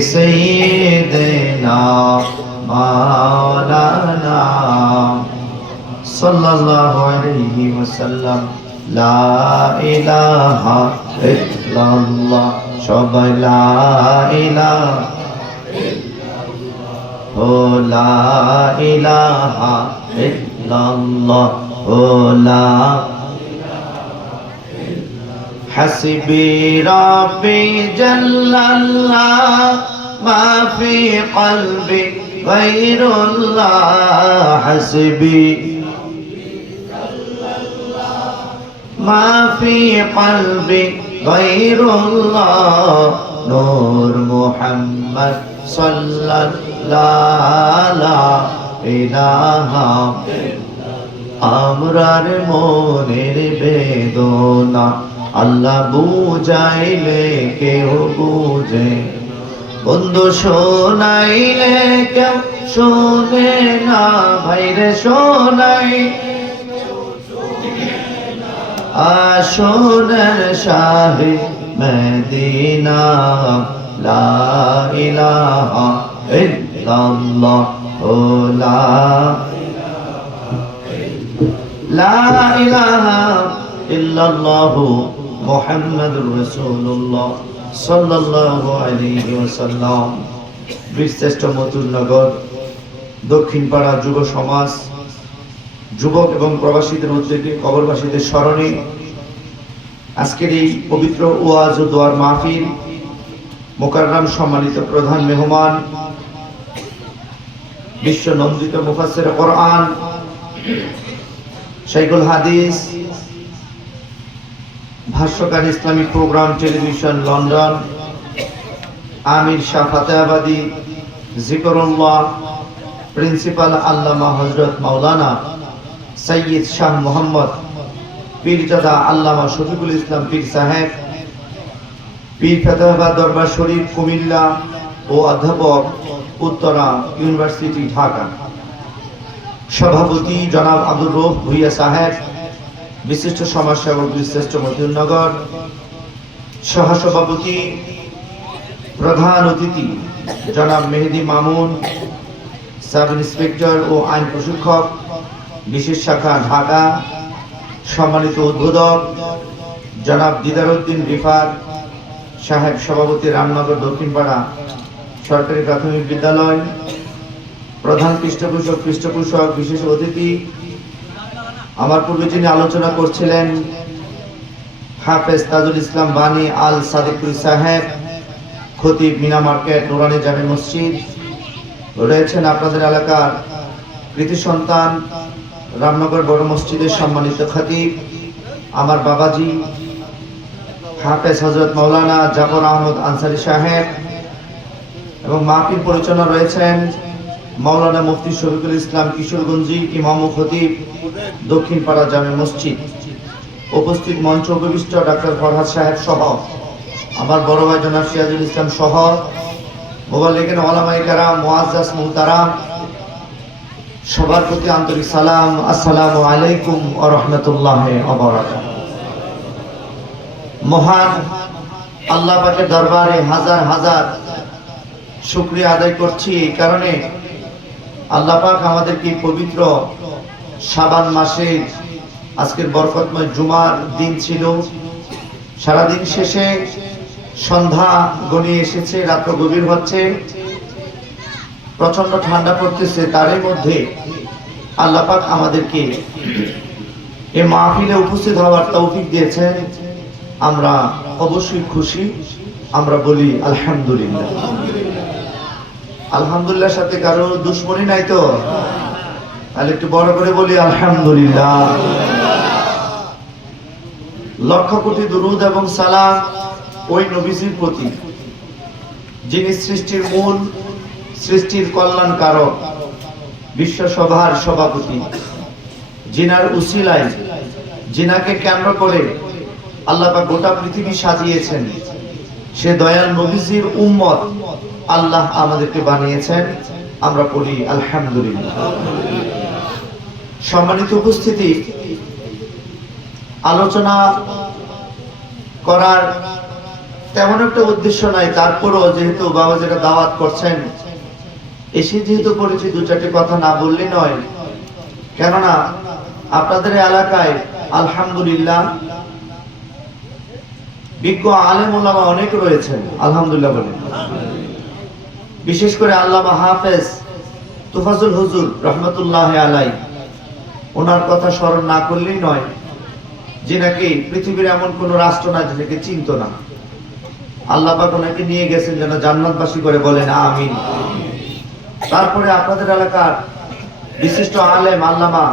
سيدنا مولانا صلى الله عليه وسلم لا إله إلا الله شب لا إله لا إله إلا الله لا حسبي ربي جل الله ما في قلبي غير الله حسبي ما في قلبي غير الله نور محمد صلى الله لا إله আমরার মনের বেদনা আল্লাহ বুঝাইলে কেউ বুঝে বন্ধু শোনাইলে কেউ শোনে না ভাইরে শোনাই আসনের শাহে মদিনা লা ইলাহা ইল্লাল্লাহ লা ইলাহা ইল্লাল্লাহ মুহাম্মাদুর রাসূলুল্লাহ সাল্লাল্লাহু আলাইহি ওয়াসাল্লাম। বীরশ্রেষ্ঠ মতুলনগর দক্ষিণপাড়া যুব সমাজ যুবক এবং প্রবাসীদের উদ্যোগে কবরবাসীদের স্মরণে আজকের এই পবিত্র ওয়াজ ও দোয়ার মাহফিল মোকাররম সম্মানিত প্রধান মেহমান বিশ্ব নন্দিত মুফাসসির কোরআন শাইখুল হাদিস ভাষ্যকার ইসলামিক প্রোগ্রাম টেলিভিশন লন্ডন আমির শাহ ফাতেহাবাদী জিকরুল্লাহ প্রিন্সিপাল আল্লামা হযরত মাওলানা সৈয়দ শাহ মোহাম্মদ পীরজাদা আল্লামা শফিকুল ইসলাম পীর সাহেব পীর ফাতেহাবাদ দরবার শরীফ কুমিল্লা ও অধ্যাপক উত্তরা ইউনিভার্সিটি ঢাকা সভাপতি জনাব আব্দুর রউফ ভুইয়া সাহেব বিশিষ্ট সমাজসেবক বীরশ্রেষ্ঠ মতিউরনগর সহসভাপতি প্রধান অতিথি জনাব মেহেদি মামুন সাব ইন্সপেক্টর ও আইন প্রশিক্ষক বিশেষ শাখা ঢাকা সম্মানিত উদ্বোধক জনাব দিদারউদ্দিন রিফাত সাহেব সভাপতি রামনগর দক্ষিণপাড়া সরকারি প্রাথমিক বিদ্যালয় প্রধান পৃষ্ঠপোষক বিশেষ অতিথি আমার পূর্বে যিনি আলোচনা করছিলেন হাফেজ তাজুল ইসলাম বানী আল সাদিকুল সাহেব খতিব মিনা মার্কেট নুরানি জামে মসজিদ রয়েছেন আপনাদের এলাকার কৃতি সন্তান রামনগর বড় মসজিদের সম্মানিত খতিব আমার বাবাজি হাফেজ হযরত মাওলানা জাফর আহমদ আনসারী সাহেব এবং মাহফিল পরিচালনা রয়েছেন মাওলানা মুফতি শফিকুল ইসলাম কিশোরগঞ্জি ইমাম ও খতিব দক্ষিণপাড়া জামে মসজিদ উপস্থিত মঞ্চ উপবিষ্ট ডাক্তার ফরহাদ সাহেব সহ আমার বড় ভাই জনাব সিরাজুল ইসলাম সহ মুবাল্লিগিন উলামায়ে কেরাম মুআজ্জাজ মুহতারাম সবার প্রতি আন্তরিক সালাম আসসালামু আলাইকুম ওয়া রাহমাতুল্লাহি ওয়া বারাকাতুহু। মহান আল্লাহ পাকের দরবারে হাজার হাজার শুকরিয়া আদায় করছি এই কারণে আল্লাহ পাক আমাদেরকে পবিত্র শাবান মাসে আজকের বরকতময় জুমার দিন ছিল সারাদিন শেষে সন্ধ্যা গনিয়ে এসেছে রাত গভীর হচ্ছে প্রচন্ড ঠান্ডা পড়তেছে তারই মধ্যে আল্লাহ পাক আমাদেরকে এই মাহফিলে উপস্থিত হওয়ার তৌফিক দিয়েছেন আমরা অবশ্যই খুশি আমরা বলি আলহামদুলিল্লাহ। আলহামদুলিল্লাহর সাথে কারো দুশ্মনী নাই তো তাহলে একটু বড় করে বলি আলহামদুলিল্লাহ। লক্ষ কোটি দুরুদ এবং সালাম ওই নবীজির প্রতি যিনি সৃষ্টির মূল সৃষ্টির কল্যাণ কারক বিশ্ব সভার সভাপতি জিনার উসিলায় জিনাকে কেন্দ্র করে আল্লাহ পাক গোটা পৃথিবী সাজিয়েছেন সে দয়াল নবীজির উম্মত আল্লাহ আমাদেরকে বানিয়েছেন আমরা পড়ি আলহামদুলিল্লাহ। সম্মানিত উপস্থিতি আলোচনা করার তেমন একটা উদ্দেশ্য নাই, তারপরও যেহেতু বাবা যেটা দাওয়াত করছেন, এসে যেহেতু পরিচয় দু চারটি কথা না বললে নয়। কেননা আপনাদের এলাকায় আলহামদুলিল্লাহ বিজ্ঞ আলেম ওলামা অনেক রয়েছেন, আলহামদুলিল্লাহ বলেন। বিশেষ করে আল্লামা হাফেজ তুফাজুল হুজুর রহমতুল্লাহ আলাই, ওনার কথা স্মরণ না করলেই নয়, যে নাকি পৃথিবীর এমন কোন রাষ্ট্র না যেটাকে চিনত না। আল্লাহ পাক ওনাকে নিয়ে গেছেন যেন জান্নাতবাসী করে, বলেন আমিন। তারপরে আপনাদের এলাকার বিশিষ্ট আলেম আল্লামা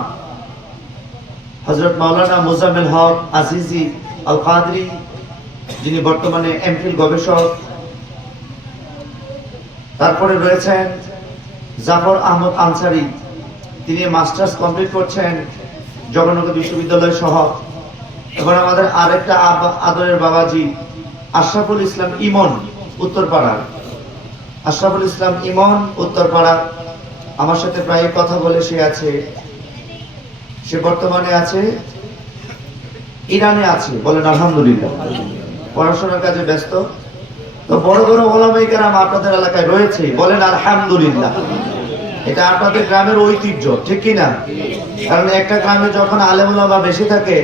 হযরত মাওলানা মুজাম্মেল হক আজিজি আল কাদরি, যিনি বর্তমানে এমফিল গবেষক। তারপরে রয়েছেন জাফর আহমদ আনসারী, তিনি মাস্টার্স কমপ্লিট করছেন জগন্নাথ বিশ্ববিদ্যালয় সহ। এবার আমাদের আরেকটা আদরের বাবাজি আশরাফুল ইসলাম ইমন, উত্তরপাড়া। আশরাফুল ইসলাম ইমন উত্তরপাড়া আমার সাথে প্রায় কথা বলে, সে বর্তমানে আছে ইরানে আছে, বলেন আলহামদুলিল্লাহ, পড়াশোনার কাজে ব্যস্ত। তো বড় বড় ওলামায়ে কেরাম আপনাদের এলাকায় রয়েছে, বলেন আলহামদুলিল্লাহ। এটা আপনাদের গ্রামের ঐতিহ্য, ঠিক কিনা? কারণ একটা গ্রামে যখন আলেম ওলামা বেশি থাকে,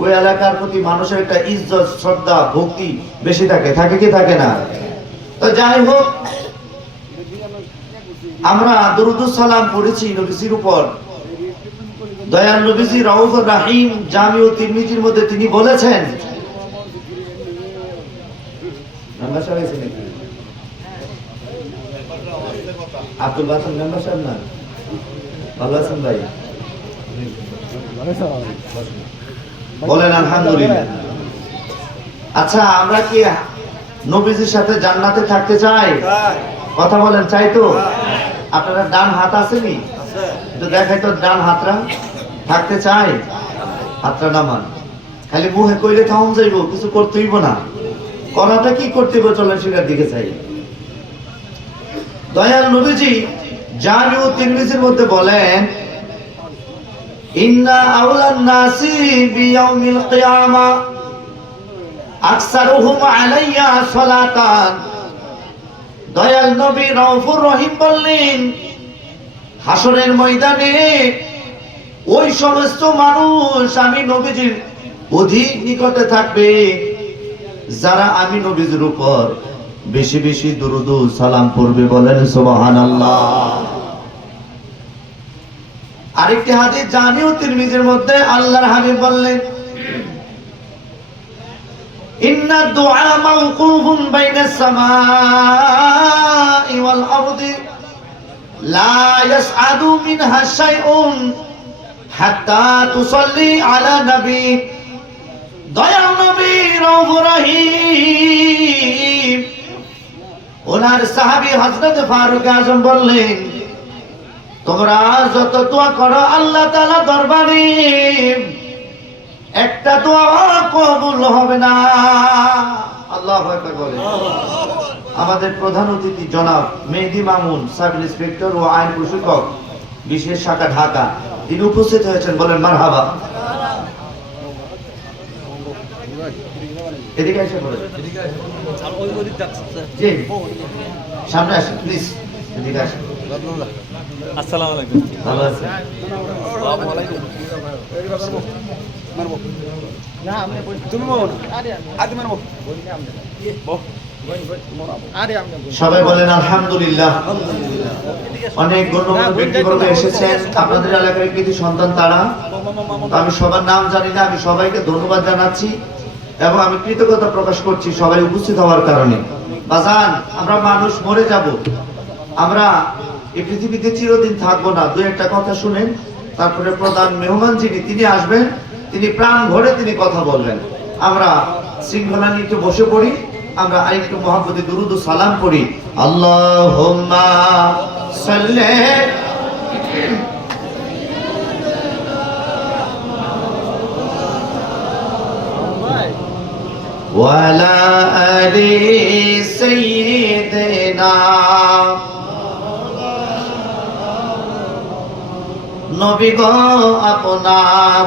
ওই এলাকার প্রতি মানুষের একটা ইজ্জত, শ্রদ্ধা, ভক্তি বেশি থাকে, থাকে কি থাকে না? তো যাই হোক, আমরা দুরুদুস সালাম পড়েছি নবীজির উপর। দয়াল নবীজি রাউফুর রাহিম জামি ও তিরমিজির মধ্যে তিনি বলেছেন, আব্দুল বাসন মেম্বার সাহেব না, ভালো আছেন ভাই? বলেন আলহামদুলিল্লাহ। আচ্ছা, আমরা কি নবীজির সাথে জান্নাতে থাকতে চাই? কথা বলেন, চাই তো? আপনারা ডান হাত আসেনি তো দেখাই তো, ডান হাতরা থাকতে চাই, হাতরা নামান। খালি মুখে কইলে থাম যাইব, কিছু করতে হইব না। করাটা কি করতে হইব, চলেন সেটার দিকে চাই। দয়াল নবীজি জামি ও তিরমিজির মধ্যে বলেন, ইন্না আউলান নাসি বিয়াউমিল কিয়ামা আকসারুহুম আলাইয়া সালাতান। দয়াল নবী রাউফুর রহিম বললেন, হাসরের ময়দানে ওই সমস্ত মানুষ আমি নবীজির অধিক নিকটে থাকবে যারা আমি নবীজির উপর বেশি বেশি দুরুদ ও সালাম পড়বে, বলেন সুবহানাল্লাহ। আরেকটি হাদিস জামি ও তিরমিজির মধ্যে আল্লাহর হাবিব বললেন, ইন্না দুআ মাওকুফুন বাইনাস সামাই ওয়াল আরদি লা ইয়াসআদু মিনহা শাইউন হাত্তা তুসাল্লি আলা নবী। দয়াল নবী রাউফুর রহিম ওনার সাহাবী হযরত ফারুক আযম বললেন, তোমরা যত দোয়া করো আল্লাহ তাআলা দরবারে একটা দোয়া কবুল হবে না। আল্লাহু আকবার বলেন। আমাদের প্রধান অতিথি জনাব মেহেদী মামুন, সাব ইন্সপেক্টর ও আইন প্রশিক্ষক, বিশেষ শাখা ঢাকা, তিনি উপস্থিত হয়েছেন, বলেন মারহাবা। এদিকে এসে বলেন, জি সামনে আসেন প্লিজ, এদিকে আসেন। আসসালামু আলাইকুম। ভালো আছেন? সবাই বলেন আলহামদুলিল্লাহ। অনেক গণ্যমান্য ব্যক্তিবর্গ এসেছেন, আপনাদের এলাকার কিছু সন্তান তারা, আমি সবার নাম জানি না, আমি সবাইকে ধন্যবাদ জানাচ্ছি এবং আমি কৃতজ্ঞতা প্রকাশ করছি সবাই উপস্থিত হওয়ার কারণে। বাজান, আমরা মানুষ মরে যাব, আমরা এই পৃথিবীতে চিরদিন থাকবো না। দুই একটা কথা শুনেন, তারপরে প্রধান মেহমান যিনি তিনি আসবেন, তিনি প্রাণ ভরে তিনি কথা বলবেন। আমরা শৃঙ্খলা নিয়ে একটু বসে পড়ি, আমরা আরেকটু মহব্বতে দুরুদ ও সালাম পড়ি। আল্লাহুম্মা সাল্লি ওয়ালা আলি সাইয়্যিদিনা। নবী গো, আপনার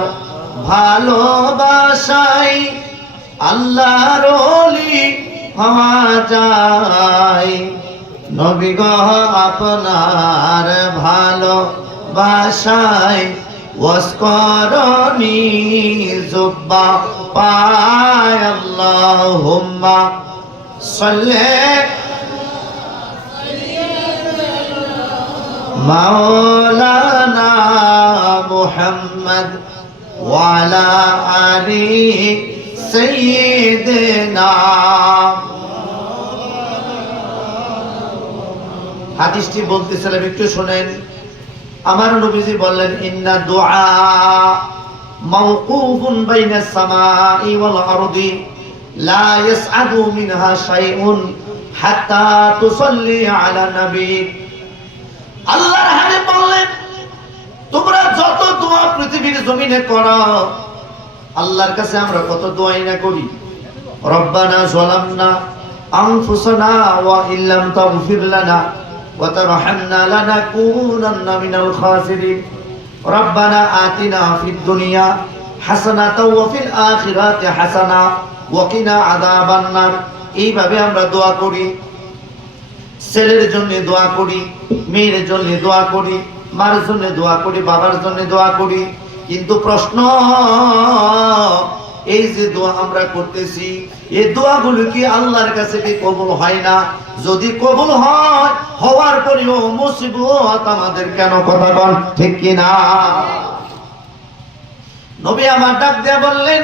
ভালোবাসায় আল্লাহর ওলি হওয়া যায়। নবী গো আপনার ভালোবাসায় ওয়াস করনি জুব্বা পায়। আল্লাহুম্মা সাল্লি মাওলানা মুহাম্মদ ওয়া আলা আলি সাইয়্যিদিনা। হাদিসটি বলতেছিলাম, একটু শুনেন। আমার নবীজি বললেন, ইন্না দুআ মাওকুফুন বাইনাস সামাই ওয়াল আরদি লা ইয়াসআদু মিনহা শাইউন হাত্তা তুসাল্লি আলা নবী। আল্লাহর হাবিব বললেন, তোমরা যত দোয়া পৃথিবীর জমিনে করো, আল্লাহর কাছে আমরা কত দোয়াই না করি। রব্বানা যালামনা আনফুসানা ওয়া ইল্লাম তাগফির লানা ওয়া তারহামনা লানাকুনান্না মিনাল খাসিরিন। রব্বানা আতিনা ফিদ দুনিয়া হাসানাতাও ওয়া ফিল আখিরাতি হাসানা ওয়া কিনা আযাবান নার। এইভাবে আমরা দোয়া করি। ছেলের জন্য দোয়া করি, মেয়ের জন্য দোয়া করি, মার জন্য দোয়া করি, বাবার জন্য দোয়া করি। কিন্তু প্রশ্ন, এই যে দোয়া আমরা করতেছি, এই দোয়াগুলো কি আল্লাহর কাছে কি কবুল হয় না? যদি কবুল হয়, হওয়ার পরেও মুসিবত আমাদের কেন? কথা বল ঠিক কি না? নবী আমার ডাক দিয়ে বললেন,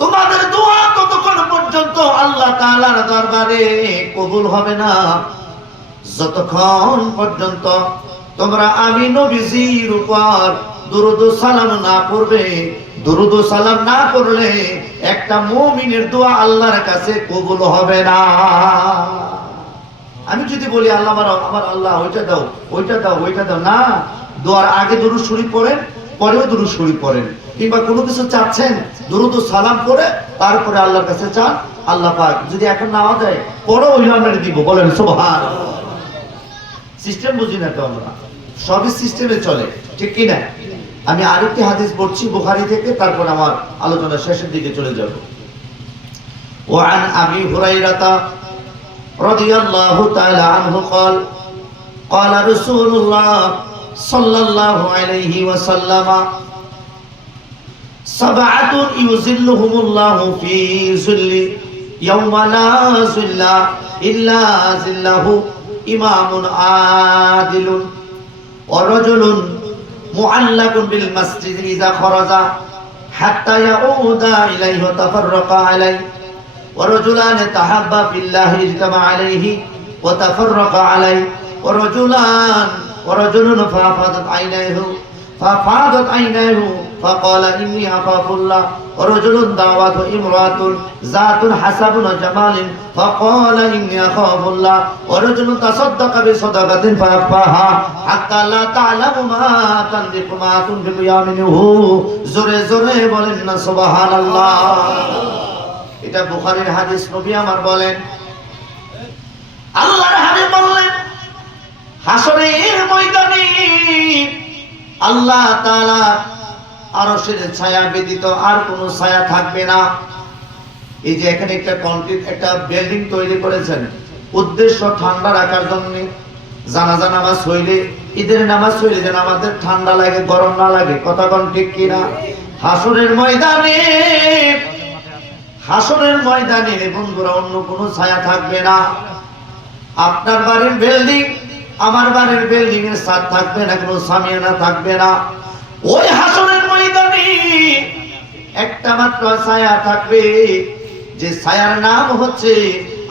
তোমাদের দোয়া ততক্ষণ পর্যন্ত আল্লাহ তাআলার দরবারে কবুল হবে না, যতক্ষণ পর্যন্ত তোমরা আমি নবীজির উপর দুরূদ ও সালাম না পড়বে। দুরূদ ও সালাম না পড়লে একটা মুমিনের দোয়া আল্লাহর কাছে কবুল হবে না। আমি যদি বলি আল্লাহ আমার আল্লাহ ওইটা দাও, ওইটা দাও, ওইটা দাও, না, দোয়ার আগে দুরূদ শরীফ পড়েন, পরেও দুরূদ শরীফ পড়েন। কিংবা কোনো কিছু চাচ্ছেন, দুরূদ ও সালাম করে তারপরে আল্লাহর কাছে চান। আল্লাহ পাক যদি এখন নাও দেয়, পরেও ওই আমরা দিব। বলেন সুবহানাল্লাহ। সিস্টেম বুঝি না তো আমরা, সবই সিস্টেমে চলে, ঠিক কি না? আমি আরেকটি হাদিস পড়ছি বুখারী থেকে, তারপর আমার আলোচনা শেষের দিকে চলে যাব। ওয়ান আবি হুরায়রা রাদিয়াল্লাহু তাআলা আনহু قال قال رسول الله صلى الله عليه وسلم سبعة يظلهم الله في ظل يوم لا ظل إلا ظله إمام عادل ورجل معلق بالمسجد إذا خرج حتى يعود إليه وتفرق عليه ورجلان تحابا في الله اجتمع عليه وتفرق عليه ورجل ففاضت عينيه فقال إني أخاف الله ورجل دعوته امرأة ذات حسب وجمال فقال إني أخاف الله ورجل تصدق بصدقة فأخفاها حتى لا تعلم ما تنفق يمينه জোরে জোরে বলেন না সুবহানাল্লাহ। এটা বুখারীর হাদিস। নবী আমার বলেন, আল্লাহর হাবিব বললেন, হাসরের ময়দানে আল্লাহ তাআলা আরশের ছায়া ব্যতীত আর কোনো ছায়া থাকবে না। এই যে এখানে একটা কংক্রিট একটা বিল্ডিং তৈরি করেছেন, উদ্দেশ্য ঠান্ডা রাখার জন্য। জানাজা নামাজ হইলে, ঈদের নামাজ হইলে যেন আমাদের ঠান্ডা লাগে, গরম না লাগে। কথা কোন ঠিক কিনা? হাসরের ময়দানে, হাসরের ময়দানে বন্ধুরা অন্য কোনো ছায়া থাকবে না। আপনার বাড়ির বিল্ডিং, আমার বাড়ির বিল্ডিং এর ছাদ থাকবে না, কোনো সামিয়ানা থাকবে না। ওই হাসরের ময়দানে একটা মাত্র ছায়া থাকবে, যে ছায়ার নাম হচ্ছে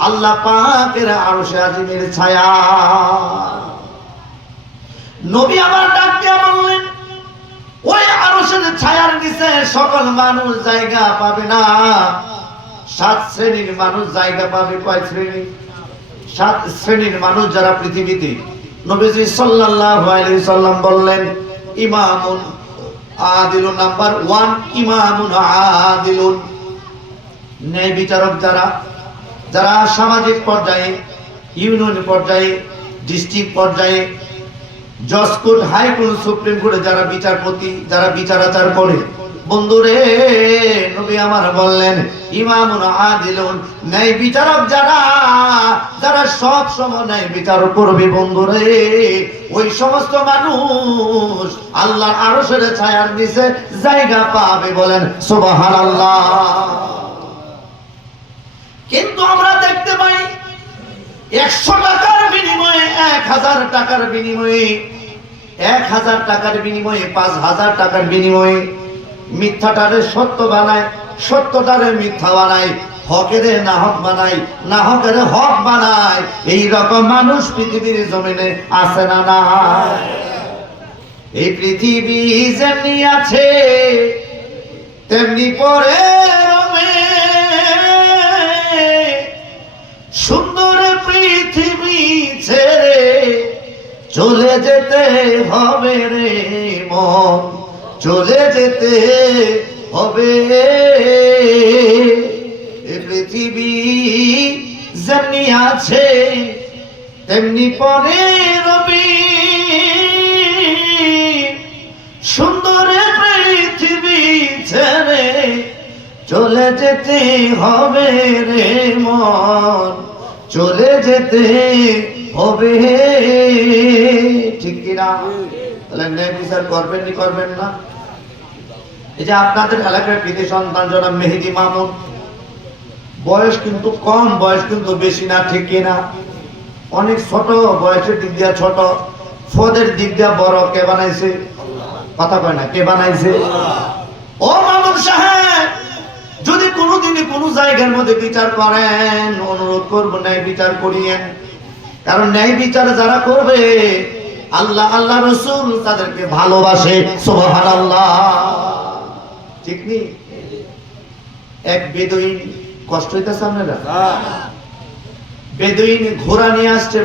আল্লাহ পাকের আরশে আজিমের ছায়া। নবী আমার ডাক দিয়ে বললেন, ওই আরশের ছায়ার নিচে সকল মানুষ জায়গা পাবে না। 7 শ্রেণীর মানুষ জায়গা পাবে। কয় শ্রেণী? 7 শ্রেণীর মানুষ যারা পৃথিবীতে। নবীজি সাল্লাল্লাহু আলাইহি সাল্লাম বললেন, ইমামুন আদিলুন, নাম্বার 1 ইমামুন আদিলুন, ন্যায় বিচারক যারা, যারা সামাজিক পর্যায়ে, ইউনিয়ন পর্যায়ে, ডিস্ট্রিক্ট পর্যায়ে, জজ কোর্ট, হাই কোর্ট, সুপ্রিম কোর্টে যারা বিচারপতি, যারা বিচারাচার করে, বন্ধুরে, নবী আমার বললেন ইমামুন আদিলুন, ন্যায় বিচারক যারা যারা সব সময় ন্যায় বিচার করবে বন্ধুরে, ওই সমস্ত মানুষ আল্লাহর আরশের ছায়ার নিচে জায়গা পাবে। বলেন সুবহানাল্লাহ। কিন্তু আমরা দেখতে পাই 100 টাকার বিনিময়ে 1000 টাকার বিনিময়ে 1000 টাকার বিনিময়ে 5000 টাকার বিনিময়ে মিথ্যাটারে সত্য বানায়, সত্যটারে মিথ্যা বানায়, হকেরে নাহক বানায়, নাহকেরে হক বানায়। এই রকম মানুষ পৃথিবীর জমিনে আছে না না? এই পৃথিবী যেমনি আছে তেমনি পরে রবে। সুন্দর পৃথিবী ছেড়ে চলে যেতে হবে রে মন, চলে যেতে হবে। এই পৃথিবী যেমনি আছে তেমনি পরে রবি। সুন্দর পৃথিবী ছেড়ে চলে যেতে হবে রে মন, চলে যেতে হবে। ঠিক কিনা? তাহলে ন্যায় বিচার করবেন কি করবেন না? এই যে আপনাদের এলাকার কৃতি সন্তান জনাব মেহেদী মামুন, বয়স কিন্তু কম, বয়স কিন্তু বেশি না। ঠিক কিনা? অনেক ছোট, বয়সের দিক দিয়ে ছোট, পদের দিক দিয়ে বড়। কে বানাইছে? কথা কয় না, কে বানাইছে? ও মামুন সাহেব, যদি কোনোদিনই কোনো জায়গার মধ্যে বিচার করেন, অনুরোধ করব ন্যায় বিচার করিয়েন। কারণ ন্যায় বিচার যারা করবে আল্লাহ আল্লাহ রাসূল তাদেরকে ভালোবাসে। সুবহানাল্লাহ। ঠিক নেই? এক বেদুইন, কষ্ট হইতেছে আপনারা? বেদুইন ঘোড়া নিয়ে আসছে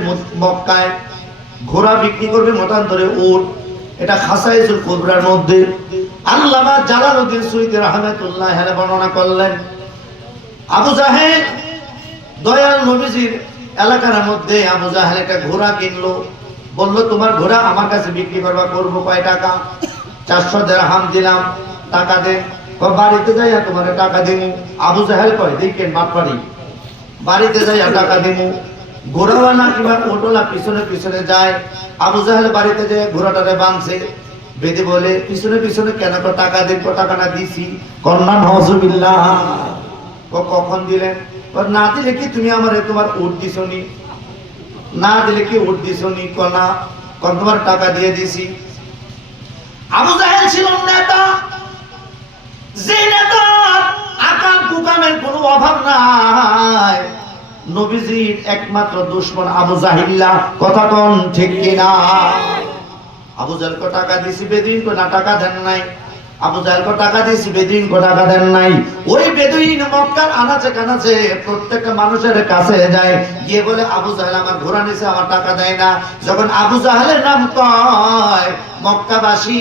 মক্কায়, ঘোড়া বিক্রি করবে মতান্তরে উট। এটা খাসাইসুল কুবরার মধ্যে আল্লামা জালালউদ্দিন সুয়ুতী রাহমাতুল্লাহ আলাইহি বর্ণনা করলেন, আবু জাহেল দয়াল নবীজির এলাকার মধ্যে আবু জাহেল একটা ঘোড়া কিনলো। বলল তোমার ঘোড়া আমার কাছে বিক্রি করবা, করবো কয় টাকা? 400 দিরহাম দিলাম, টাকা দেন। বাড়িতে যাইয়া তোমার টাকা দিমু। আবু জাহেল কয় দেখেন বাটপাড়ি, বাড়িতে যাইয়া টাকা দিমু। ঘোড়াওয়ালা কিংবা ওটোলা পিছনে পিছনে যায়। আবু জাহেল বাড়িতে যায়, ঘোড়াটারে বাঁধছে, বেঁধে বলে পিছনে পিছনে কেন টাকা দেন? টাকা না দিছি। কন্যা নওজুবিল্লাহ। কখন দিলেন? না দিলে কি তুমি আমারে তোমার উট দিছনি? না দিলে কি উট দিছনি? কনা তোমার টাকা দিয়ে দিছি। আবু জাহেল ছিল নেতা, যে নেতার আকাম কুকামের কোনো অভাব নাই। নবীজির একমাত্র দুশমন আবু জাহিল্লা। কথা কোন ঠিক কিনা? আবু জাহেল কো টাকা দিছি, বেদুইন কো না টাকা দেন নাই। আবু জাহেল কো টাকা দিছি, বেদুইন কো টাকা দেন নাই। ওই বেদুইন মক্কার আনাচে কানাচে প্রত্যেকটা মানুষের কাছে যায়, গিয়ে বলে আবু জাহেল আমার ঘোড়া নিছে, আমার টাকা দেয় না। যখন আবু জাহেলের নাম কয়, মক্কাবাসী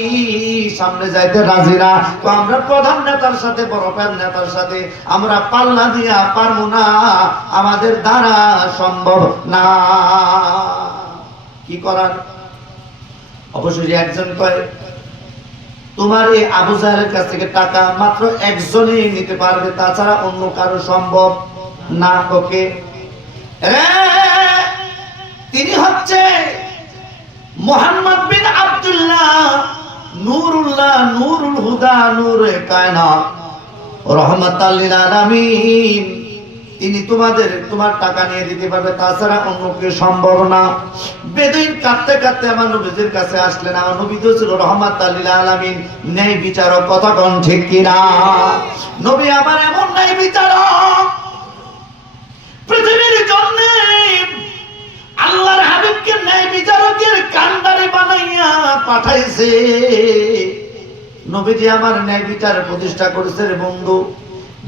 সামনে যাইতে রাজি না। তো আমরা প্রধান নেতার সাথে, বড় নেতার সাথে আমরা পাল্লা দিয়া পারবো না, আমাদের দ্বারা সম্ভব না। কি করার? অবশ্যই একজন কয় তোমার এই আবু জাহেলের কাছ থেকে টাকা মাত্র একজনই নিতে পারবে, তাছাড়া অন্য কারো সম্ভব না। ওকে, তিনি হচ্ছে মুহাম্মদ বিন আব্দুল্লাহ নূরুল্লাহ, নূরুল হুদা, নূরে কায়নাত, রাহমাতাল লিল আলামিন। তিনি তোমার টাকা নিয়ে দিতে পারবে, তাছাড়া অন্য কেউ সম্ভব না। বেদুইন কাঁদতে কাঁদতে আমার নবীজির কাছে আসলেন। আমার নবী তো ছিল রাহমাতাল লিল আলামিন, ন্যায় বিচারক। কথা কোন ঠিক কিনা? নবী আমার এমন ন্যায় বিচারক, পৃথিবীর জন্য আল্লাহর হাবিবকে ন্যায় বিচারকের কান্ডারে বানাইয়া পাঠাইছে। নবীজি আমার ন্যায় বিচার প্রতিষ্ঠা করেছে রে বন্ধু।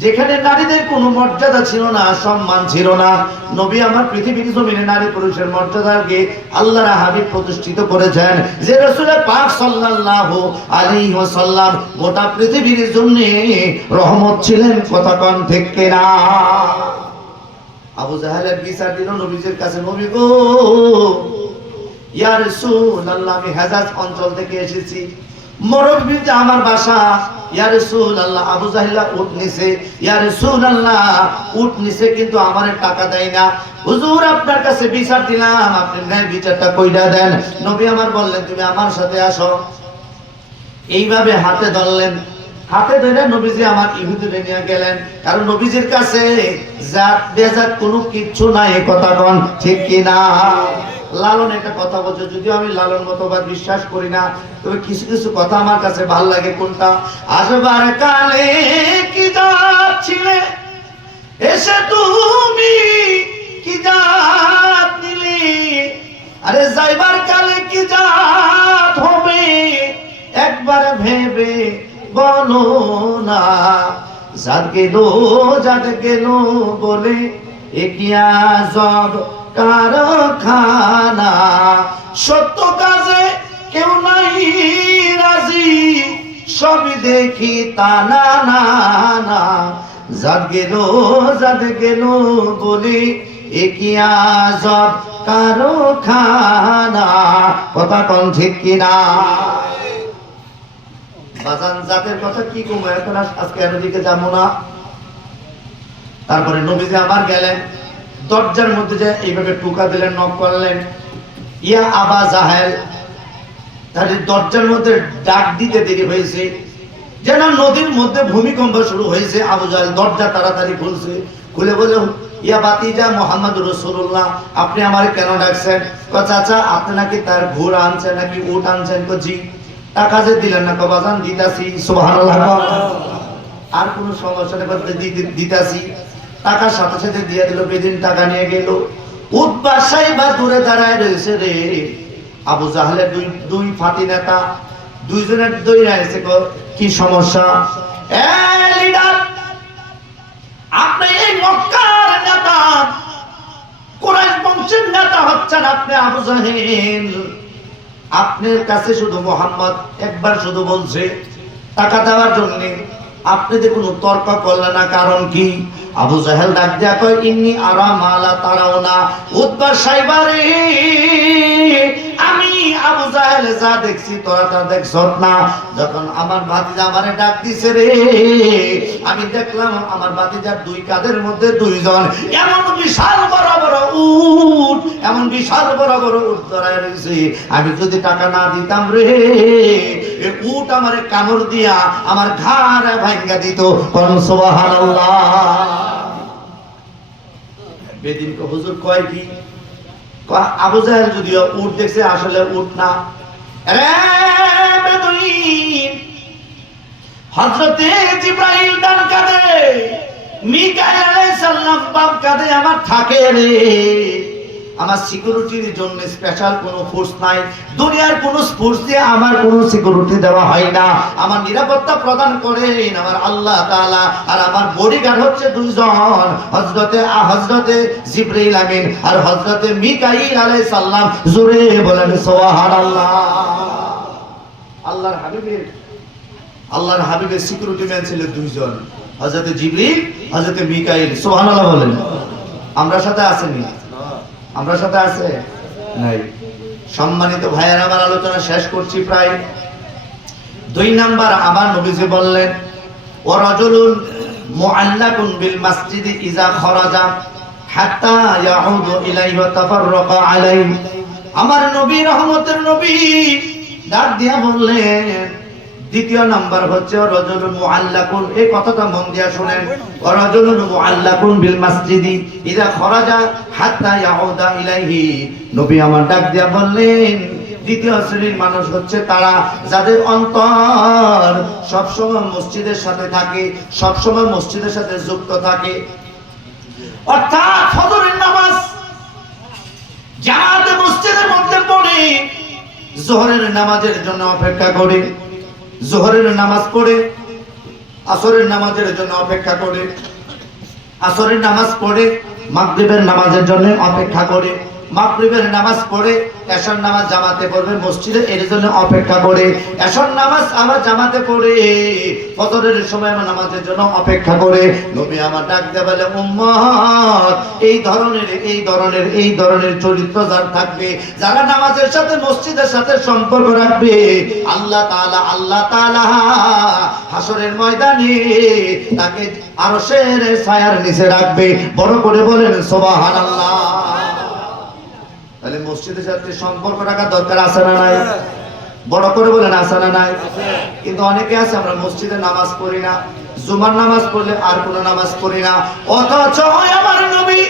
যেখানে নারীদের কোনো মর্যাদা ছিল না, সম্মান ছিল না, নবী আমার পৃথিবীর জমিনে নারী পুরুষের মর্যাদাকে আল্লাহর হাবিব প্রতিষ্ঠিত করেছেন। যে রাসূল পাক সাল্লাল্লাহু আলাইহি ওয়াসাল্লাম গোটা পৃথিবীর জন্য রহমত ছিলেন। কথা কোন ঠিক কিনা? আবু জাহেলের বিচার দিল নবীজির কাছে, নবী গো, ইয়া রাসূলুল্লাহ, আমি হেজাজ অঞ্চল থেকে এসেছি, মুরব্বি যে আমার বাসা, ইয়া রাসূলুল্লাহ আবু জাহেলা উট নিছে, ইয়া রাসূলুল্লাহ উট নিছে কিন্তু আমারে টাকা দেয় না। হুজুর আপনার কাছে বিচার দিলাম, আপনি ন্যায় বিচারটা কইরা দেন। নবী আমার বললেন তুমি আমার সাথে আসো। এইভাবে হাতে ধরলেন, হাতে ধরে নবীজি আমার ইহুদিরে নিয়ে গেলেন। কারণ নবীজির কাছে জাত বেজাত কোনো কিচ্ছু নাই, কথা কোন ঠিক কি না? লালন একটা কথা বলছে, যদিও আমি লালন মতবাদ বিশ্বাস করি না, তবে কিছু কিছু কথা আমার কাছে ভালো লাগে। কোনটা? আসবার কালে কি জাত ছিলে, এসে তুমি কি জাত নিলে, আরে যাইবার কালে কি জাত হবে একবার ভেবে বলো না। জাত গেল বলে একিয়া জব কারখানা, সত্য কাজে কেউ নাই রাজি, সবই দেখি তা না না না। জাত গেল বলে একিয়া জব কারখানা, কথা কোন ঠিক কিনা? বাজান জাতের কথা কি কমো, এখন আজকে এর দিকে যাবো না। তারপরে নবীজি আবার গেলেন, দরজার মধ্যে যে এইভাবে টুকা দিলেন, নক করলেন, ইয়া আবা জাহেল। তার দরজার মধ্যে ডাক দিতে দেরি হয়েছে, যেন নদীর মধ্যে ভূমিকম্প শুরু হয়েছে। আবু জাহেল দরজা তাড়াতাড়ি খুলছে, খুলে বলে ইয়া বাতিজা মুহাম্মদুর রাসূলুল্লাহ, আপনি আমারে কেন ডাকছেন? চাচা আপনি নাকি তার ঘোড়া আনছেন নাকি উট আনছেন? জি। টাকা যে দিলেন না? বাজান দিতাছি। সুবহানাল্লাহ। আর কোন সমস্যা নেই, দিতাছি। টাকার সাথে সাথে দিয়ে দিল, বেদিন টাকা নিয়ে গেল। উতবা সাইবা দূরে দাঁড়ায় রয়েছে রে। আবু জাহেলের দুই ফাটি নেতা, দুইজনের দইরা এসে কি সমস্যা? লিডার, আপনি এই মক্কার নেতা, কুরাইশ বংশের নেতা হচ্ছেন আপনি আবু জাহেল। আপনার কাছে শুধু মোহাম্মদ একবার শুধু বলছে টাকা দেওয়ার জন্য, আপনি যে কোনো তর্ক করলেন না, কারণ কি? আবু জাহেল ডাক দিয়া কয় ইন্নী আরা মালা তারাও না। উতবা সাইবা রে, আমি আবু জাহেল যা দেখছি তোরা তা দেখছস না। যখন আমার ভাতিজা আমারে ডাক দিছে রে, আমি দেখলাম আমার ভাতিজার দুই কাঁধের মধ্যে দুইজন এমন বিশাল বড় বড় উট, এমন বিশাল বড় বড় উট ধরায় রয়েছে। আমি যদি টাকা না দিতাম রে, এই উট আমারে কামড় দিয়া আমার ঘাড় ভাঙ্গা দিত। সুবহানাল্লাহ। বেদিন কো হুজুর কয় কি? আবু জাহেল যদিও উট দেখছে, আসলে উট না। আরে বেদুইন, হযরতে জিবরাইল ডান কাঁধে, মিকাইল আলাইহিস সালাম বাম কাঁধে আমার থাকে রে। আমার সিকিউরিটির জন্য স্পেশাল কোনো ফোর্স নাই, দুনিয়ার কোনো ফোর্স দিয়ে আমার কোনো সিকিউরিটি দেওয়া হয় না। আমার নিরাপত্তা প্রদান করেন আমার আল্লাহ তাআলা, আর আমার বডিগার্ড হচ্ছে দুইজন, হযরতে জিবরাইল আমিন আর হযরতে মিকাইল আলাইহিস সালাম। জোরে বলেন সুবহানাল্লাহ। আল্লাহর হাবিবের সিকিউরিটি ম্যান ছিল দুইজন, হযরতে জিবরাইল, হযরতে মিকাইল। সুবহানাল্লাহ বলেন। আমরা সাথে আসেনি? আমরা সাথে আছে নাই? সম্মানিত ভাইয়ের, আমার আলোচনা শেষ করছি প্রায়। 2 নাম্বার আমার নবীজি বললেন ওয়া রাজুলুন মুআল্লাকুন বিল মাসজিদি ইযা খারাজা হাত্তা ইয়াউদু ইলাইহি ওয়া তাফাররাকা আলাইহি। আমার নবী, রহমতের নবী, ডাক দিয়া বললেন, দ্বিতীয় নাম্বার হচ্ছে রাজুলুন মুআল্লাকুন। এই কথাটা মন দিয়া শুনেন, রাজুলুন মুআল্লাকুন বিল মাসজিদি ইযা খারাজা হাত্তা ইয়াউদা ইলাইহি। নবী আমার ডাক দিয়া বললেন, দ্বিতীয় শ্রেণীর মানুষ হচ্ছে তারা যাদের অন্তর সবসময় মসজিদের সাথে থাকে, সবসময় মসজিদের সাথে যুক্ত থাকে। অর্থাৎ ফজরের নামাজ জামাতে মসজিদের মধ্যে পড়ে, যোহরের নামাজের জন্য অপেক্ষা করে, যোহরের নামাজ পড়ে আসরের নামাজের জন্য অপেক্ষা করে, আসরের নামাজ পড়ে মাগরিবের নামাজের জন্য অপেক্ষা করে, মাগরিবের নামাজ পড়ে এশার নামাজ জামাতে পড়বে মসজিদে, এর জন্য অপেক্ষা করে। এশার নামাজ আবার জামাতে পড়ে ফজরের সময় আমার নামাজের জন্য অপেক্ষা করে। নবী আমার ডাক দিয়ে বলে, উম্মত, এই ধরনের চরিত্র যার থাকবে, যারা নামাজের সাথে মসজিদের সাথে সম্পর্ক রাখবে, আল্লাহ তাআলা হাসরের ময়দানে তাকে আরশের ছায়ার নিচে রাখবে। বড় করে বলেন সুবহানাল্লাহ। তাহলে মসজিদের সাথে সম্পর্ক রাখা দরকার আছে না নাই? বড় করে বলেন আছে না নাই? কিন্তু অনেকে আছে আমরা মসজিদে নামাজ পড়ি না, জুমার নামাজ পড়লে আর কোনো নামাজ পড়ি না, অথচ আমার নবী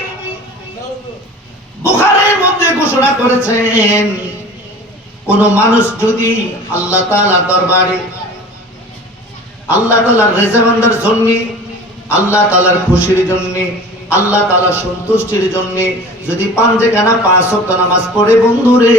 বুখারীর মধ্যে ঘোষণা করেছেন, কোন মানুষ যদি আল্লাহ তাআলার দরবারে আল্লাহ তাআলার রেজামন্দের জন্য, আল্লাহ তাআলার খুশির জন্য, আল্লাহ তাআলার সন্তুষ্টির জন্য যদি পাঁচখানা 5 ওয়াক্ত নামাজ পড়ে, বন্ধুরে,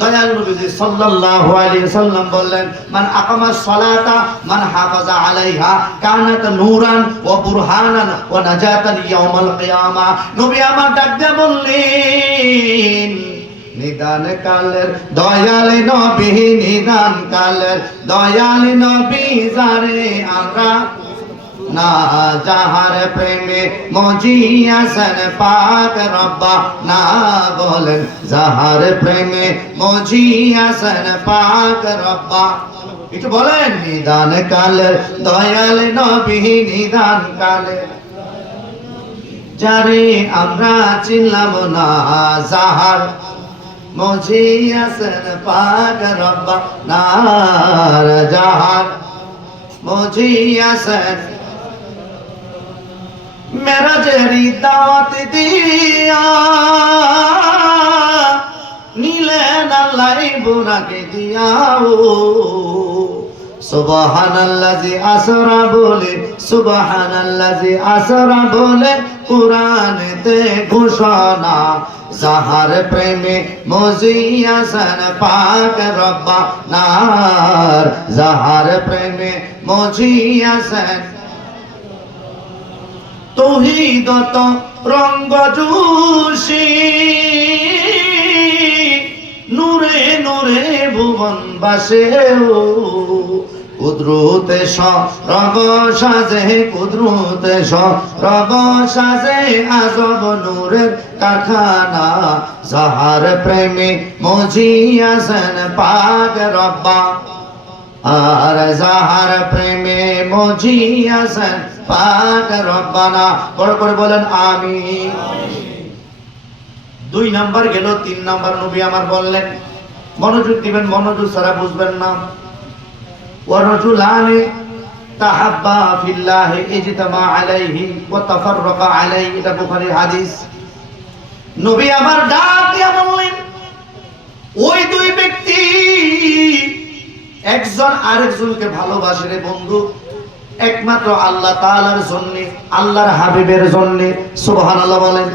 দয়াল নবীজি সাল্লাল্লাহু আলাইহি সাল্লাম বললেন, মান আকামাস সালাতা মান হাফাজা আলাইহা কানাত নূরান ওয়া বুরহানান ওয়া নাজাতান ইয়াউমাল কিয়ামা। নবী আমার ডাক দিয়ে বললেন, নিদান কালের দয়াল নবী, নিদান কালের দয়াল নবী, যারে আমরা না যাহার প্রেমে মজিয়াছেন পাক রব্বা, না বলেন যাহার প্রেমে মজিয়াছেন পাক রব্বা। একটু বলেন, নিদান কালের দয়াল নবী, নিদান কালের যারে আমরা চিনলাম না, যাহার মজিয়াছেন পাক রব্বা, না যাহার মজিয়াছেন। মেরাজেরি দাওয়াত দিয়া নিলেন আল্লাহ বুরাকে দিয়াও, সুবহানাল্লাজি আসরা বলে, সুবহানাল্লাজি আসরা বলে কুরআনেতে ঘোষণা, যাহার প্রেমে মজিয়াছেন পাক রব্বা, নার যাহার প্রেমে মজিয়াছেন। তৌহিদত রঙ্গ জুশি নূরে নূরে ভুবন বাসে, কুদরতে সরব সাজে, কুদরতে সরব সাজে আজব নূরের কারখানা, যাহার প্রেমে মজিয়াছেন পাক রব্বা, আর যাহার প্রেমে মজিয়াছেন পাক রব্বানা। বড় করে বলেন আমিন। 2 নাম্বার গেল, 3 নাম্বার নবী আমার বললেন, মনোযোগ দিবেন, মনোযোগ ছাড়া বুঝবেন না। ওয়ারাজুলানি তাহাব্বা ফিল্লাহি ইজতামা আলাইহি ওয়া তাফাররাকা আলাইহি, এটা বুখারীর হাদিস। নবী আমার ডাক দিয়া বললেন, ওই 2 ব্যক্তি একজন আরেকজনকে ভালোবাসে রে বন্ধু, একমাত্র আল্লাহ তাআলার জন্য, আল্লাহর হাবিবের জন্য। সুবহানাল্লাহ বলেন।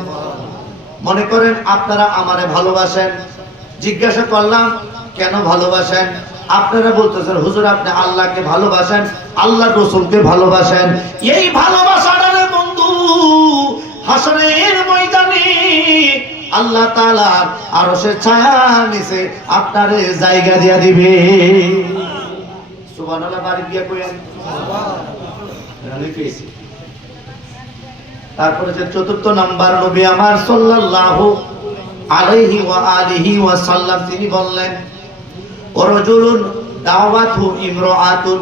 মনে করেন আপনারা আমারে ভালোবাসেন, জিজ্ঞাসা করলাম কেন ভালোবাসেন, আপনারা বলতেছেন হুজুর আপনি আল্লাহকে ভালোবাসেন, আল্লাহর রাসূলকে ভালোবাসেন। এই ভালোবাসাটা রে বন্ধু হাসরের ময়দানে আল্লাহ তাআলা আরশের ছায়ার নিচে আপনারে জায়গা দিয়া দিবে। সুবহানাল্লাহ। বাড়ি গিয়া কইেন সুবহানাল্লাহ। তারপরে যে 4th নাম্বার নবী আমার সাল্লাল্লাহু আলাইহি ওয়া আলিহি ওয়া সাল্লাম তিনি বললেন, ওয়ারাজুলুন দাওয়াতহু ইমরাআতুন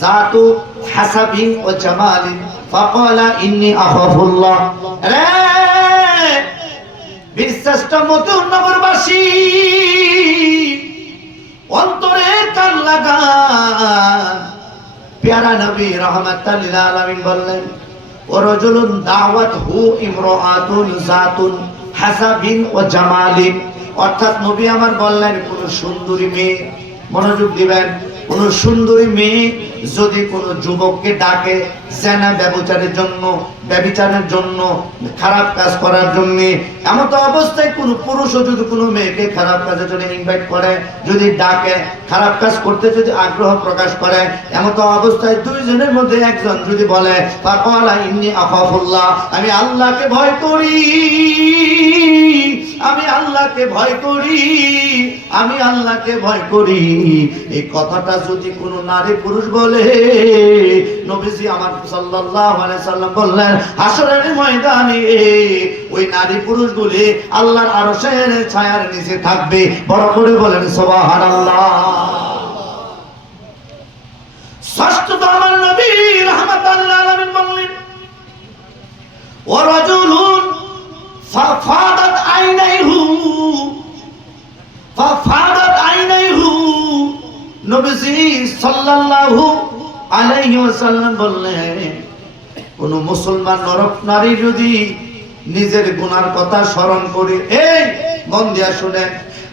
যাতু হাসাবিন ওয়া জামালিন ফাকালা ইন্নী আখাফুল্লাহ। রে বিশ্বাসট মতুর নগরবাসী, অন্তরে কান লাগান। প্যারা নবী রাহমাতাল লিল আলামিন বললেন, ওয়ারাজুলুন দাওয়াতহু ইমরাআতুন যাতুন হাসাবিন ওয়া জামালিন। অর্থাৎ নবী আমার বললেন, কোন সুন্দরী মেয়ে, মনোযোগ দিবেন, কোন সুন্দরী মেয়ে যদি কোন যুবককে ডাকে জেনা ব্যভিচারের জন্য, ব্যভিচারের জন্য, খারাপ কাজ করার জন্য, এমন তো অবস্থায় কোন পুরুষও যদি কোনো মেয়েকে খারাপ কাজের জন্য ইনভাইট করে, যদি ডাকে, খারাপ কাজ করতে যদি আগ্রহ প্রকাশ করে, এমন তো অবস্থায় 2 জনের মধ্যে একজন যদি বলে ফাকালা ইন্নী আখাফুল্লাহ, আমি আল্লাহকে ভয় করি, আমি আল্লাহকে ভয় করি, আমি আল্লাহকে ভয় করি, এই কথাটা যদি কোনো নারী পুরুষ বলে, নবীজি আমার সাল্লাল্লাহু আলাইহি সাল্লাম বললেন হাসরের ময়দানে ওই নারী পুরুষগুলি আল্লাহর আরশের ছায়ার নিচে থাকবে। বড় করে বলেন সুবহানাল্লাহ। ষষ্ঠ তো আমার নবী রাহমাতাল লিল আলামিন বললেন ওয়া রাজুলুন ফাফাদাত আইনাইহু, নবীজি সাল্লাল্লাহু আলাইহি ওয়াসাল্লাম বললেন কোন মুসলমান নরক নারী যদি নিজের গুনার কথা স্মরণ করে, এই মন দিয়া শুনেন,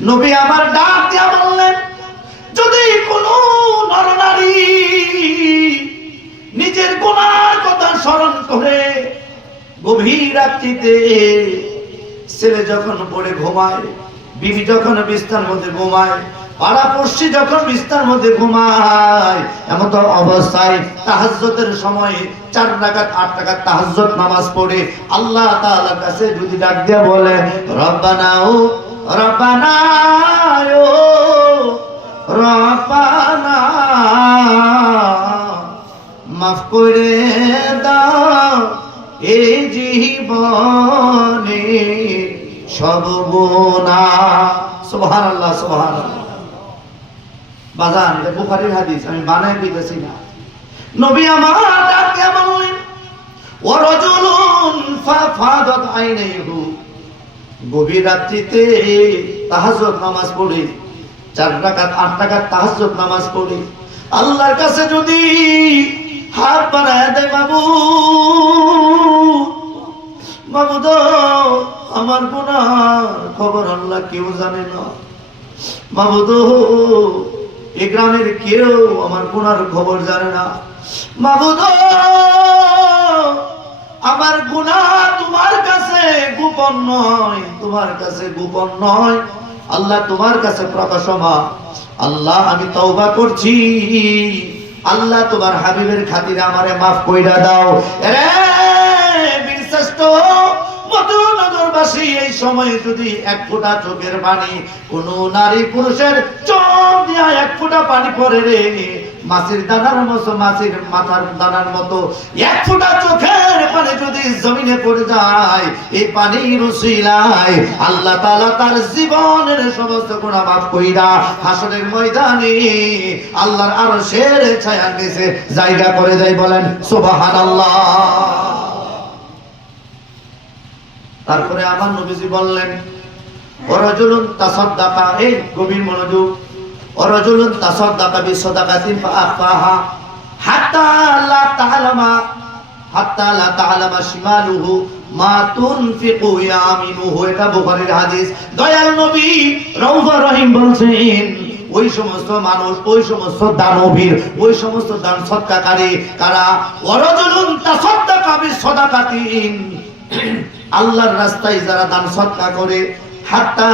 নবী আমার ডাক দিয়া বললেন যদি কোন নরনারী নিজের গুনার কথা স্মরণ করে গভীর রাত্রিতে, ছেলে যখন পড়ে ঘুমায়, বিবি যখন বিছানার মধ্যে ঘুমায়, পাড়াপড়শি যখন বিছানার মধ্যে ঘুমায়, এমন অবস্থায় তাহাজ্জুদের সময় 4 রাকাত 8 রাকাত তাহাজ্জুদ নামাজ পড়ে আল্লাহ তাআলার কাছে যদি ডাক দিয়া বলে রব্বানা ও রব্বানা ও রব্বানা মাফ করে দাও এই জীবনে সব গুনাহ। সুবহানাল্লাহ সুবহানাল্লাহ। বাজান এটা বুখারীর হাদিস, আমি বানায় কইতেছি না। নবী আমার ডাকে বললেন ওয়া রাজুলুন ফাফাদাত আইনাইহু, গভীর রাত্রিতে তাহাজ্জুদ নামাজ পড়ে 4 রাকাত 8 রাকাত তাহাজ্জুদ নামাজ পড়ে আল্লাহর কাছে যদি হাত বাড়ায় দেয়, মাবুদ আমার গুনার খবর আল্লাহ কেউ জানে না, মাবুদ এই গ্রামের কেউ আমার গুনার খবর জানে না, মাবুদ আমার গুনাহ তোমার কাছে গোপন নয়, তোমার কাছে গোপন নয়, আল্লাহ তোমার কাছে প্রকাশমান। আল্লাহ আমি তওবা করছি, আল্লাহ তোমার হাবিবের খাতিরে আমারে মাফ কইরা দাও। রে বীরশ্রেষ্ঠ মধুনগরবাসী, এই সময়ে যদি 1 ফোঁটা চোখের পানি কোন নারী পুরুষের চোখ দিয়া 1 ফোঁটা পানি পড়ে রে, মাছের দানার মতো, মাছের মাথার দানার মতো 1 ফোঁটা চোখের পানি যদি জমিনে পড়ে যায়, এই পানির উসিলায় আল্লাহ তাআলা তার জীবনের সমস্ত গুনাহ মাফ কইরা হাসরের ময়দানে আল্লাহর আরশের ছায়ার নিচে জায়গা করে দেয়। বলেন সুবহানাল্লাহ। তারপরে আমার নবীজি বললেন ওয়ারাজুলুন তাসাদদাকা, এই গভীর মনোযোগ, ওয়ারাজুলুন তাসাদদাকা বিসাদাকাতিন ফাআফাহা হাত্তা লা তাআলামা শিমালুহু মা তুনফিকু ইয়ামিনুহু, এটা বুখারীর হাদিস। দয়াল নবী রওফা রহিম বলছেন ওই সমস্ত মানুষ, ওই সমস্ত দানবীর, ওই সমস্ত দান সদকাকারী কারা, ওয়ারাজুলুন তাসাদদাকা বিসাদাকাতিন, আল্লাহর রাস্তায় যারা দান সদকা করে, হাত্তা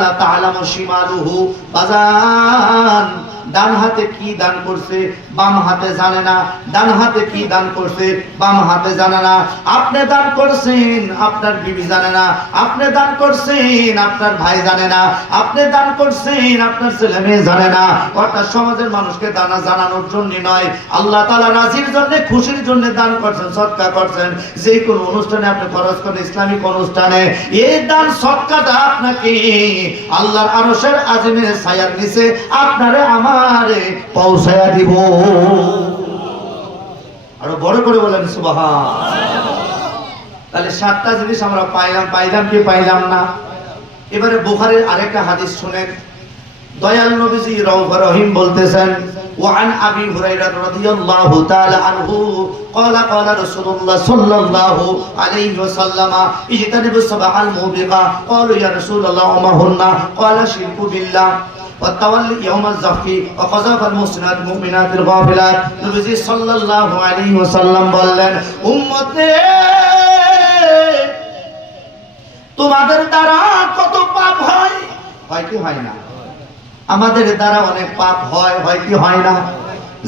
লা তাআলামু শিমালুহু, বাজান ডান হাতে কি দান করছে বাম হাতে জানে না, ডান হাতে কি দান করছে বাম হাতে জানে না। আপনি দান করছেন আপনার বিবি জানে না, আপনি দান করছেন আপনার ভাই জানে না, আপনি দান করছেন আপনার ছেলে মেয়ে জানে না। অর্থাৎ সমাজের মানুষকে দানা জানানোর জন্য নয়, আল্লাহ তাআলা রাজির জন্য, খুশির জন্য দান করছেন, সদকা করছেন। যে কোনো অনুষ্ঠানে আপনি খরচ করেন, ইসলামিক অনুষ্ঠানে, এই দান সদকাটা আপনাকে আল্লাহর আরশের আজিমের ছায়ার নিচে আপনারে আমারে পৌঁছায়া দিব। আরো বড় করে বলেন সুবহানাল্লাহ। তাহলে 7টা জিনিস আমরা পাইলাম কি পাইলাম না? এবারে বুখারীর আরেকটা হাদিস শুনেন। দয়াল নবীজি রওফা রহিম বলতেছেন وعن أبي هريرة رضي الله تعالى عنه قال قال رسول الله صلى الله عليه وسلم اجتنبوا السبع الموبقات قالوا يا رسول الله وما هن قال الشرك بالله والتولي يوم الزحف وقذف المحسنات المؤمنات الغافلات। নবীজি সাল্লাল্লাহু আলাইহি ওয়াসাল্লাম বললেন, উম্মতে তোমাদের দ্বারা কত পাপ হয়, হয় কি হয় না? আমাদের দ্বারা অনেক পাপ হয়, হয় কি হয় না?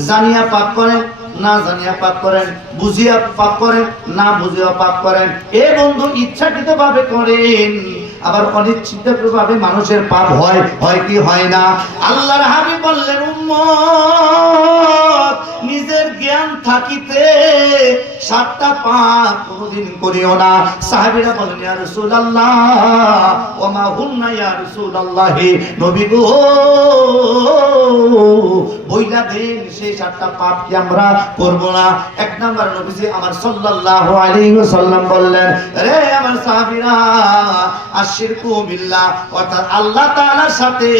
জানিয়া পাপ করেন, না জানিয়া পাপ করেন, বুঝিয়া পাপ করেন, না বুঝিয়া পাপ করেন। এ বন্ধু ইচ্ছাকৃতভাবে করেন, আবার অনিচ্ছিত ভাবে মানুষের পাপ হয়, হয় কি হয় না? আল্লাহর হাবিব বললেন, উম্মত নিজের জ্ঞান থাকিতে 7টা পাপ কোনদিন করিও না। সাহাবীরা বলেন, ইয়া রাসূলুল্লাহ ওয়া মা হুন্না ইয়া রাসূলুল্লাহ, নবী গো বইলা দেন সেই 7টা পাপ কি আমরা করব না? এক নাম্বার নবীজি আমার সাল্লাল্লাহু আলাইহি ওয়াসাল্লাম বললেন, রে আমার সাহাবীরা, আশিরকু বিল্লাহ, অর্থাৎ আল্লাহ তাআলার সাথে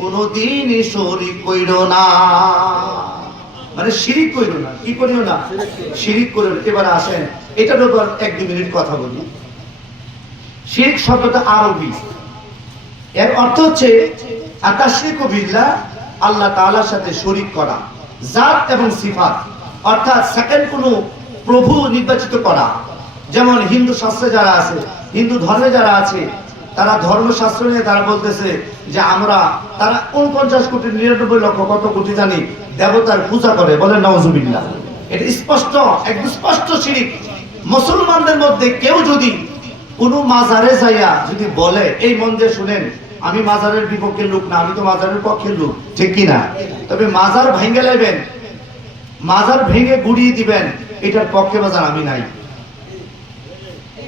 কোনদিন শরীক কইরো না। মানে শিরিক কইরো না। কি করিও না? শিরিক করিও না। এবারে আসেন এটার উপর 1-2 মিনিট কথা বলি। শিরিক শব্দটা আরবি, এর অর্থ হচ্ছে আতাশরিকু বিল্লাহ, আল্লাহ তাআলার সাথে শরীক করা, জাত এবং সিফাত, অর্থাৎ সেকেন্ড কোনো প্রভু নির্বাচিত করা। যেমন হিন্দু শাস্ত্রে যারা আছে, হিন্দু ধর্মে যারা আছে, তারা ধর্মশাস্ত্র নিয়ে তারা বলতেছে যে আমরা, তারা 49 কোটি 99 লক্ষ কত কোটি জানি দেবতার পূজা করে, বলে নাউজুবিল্লাহ। এটা স্পষ্ট, একদম স্পষ্ট শিরিক। মুসলমানদের মধ্যে কেউ যদি কোনো মাজারে যাইয়া যদি বলে, এই মন দিয়ে শুনেন, আমি মাজারের বিপক্ষের লোক না, আমি তো মাজারের পক্ষের লোক, ঠিক কি না? তবে মাজার ভেঙে লাইবেন, মাজার ভেঙে গুড়িয়ে দিবেন, এটার পক্ষে বাজার আমি নাই।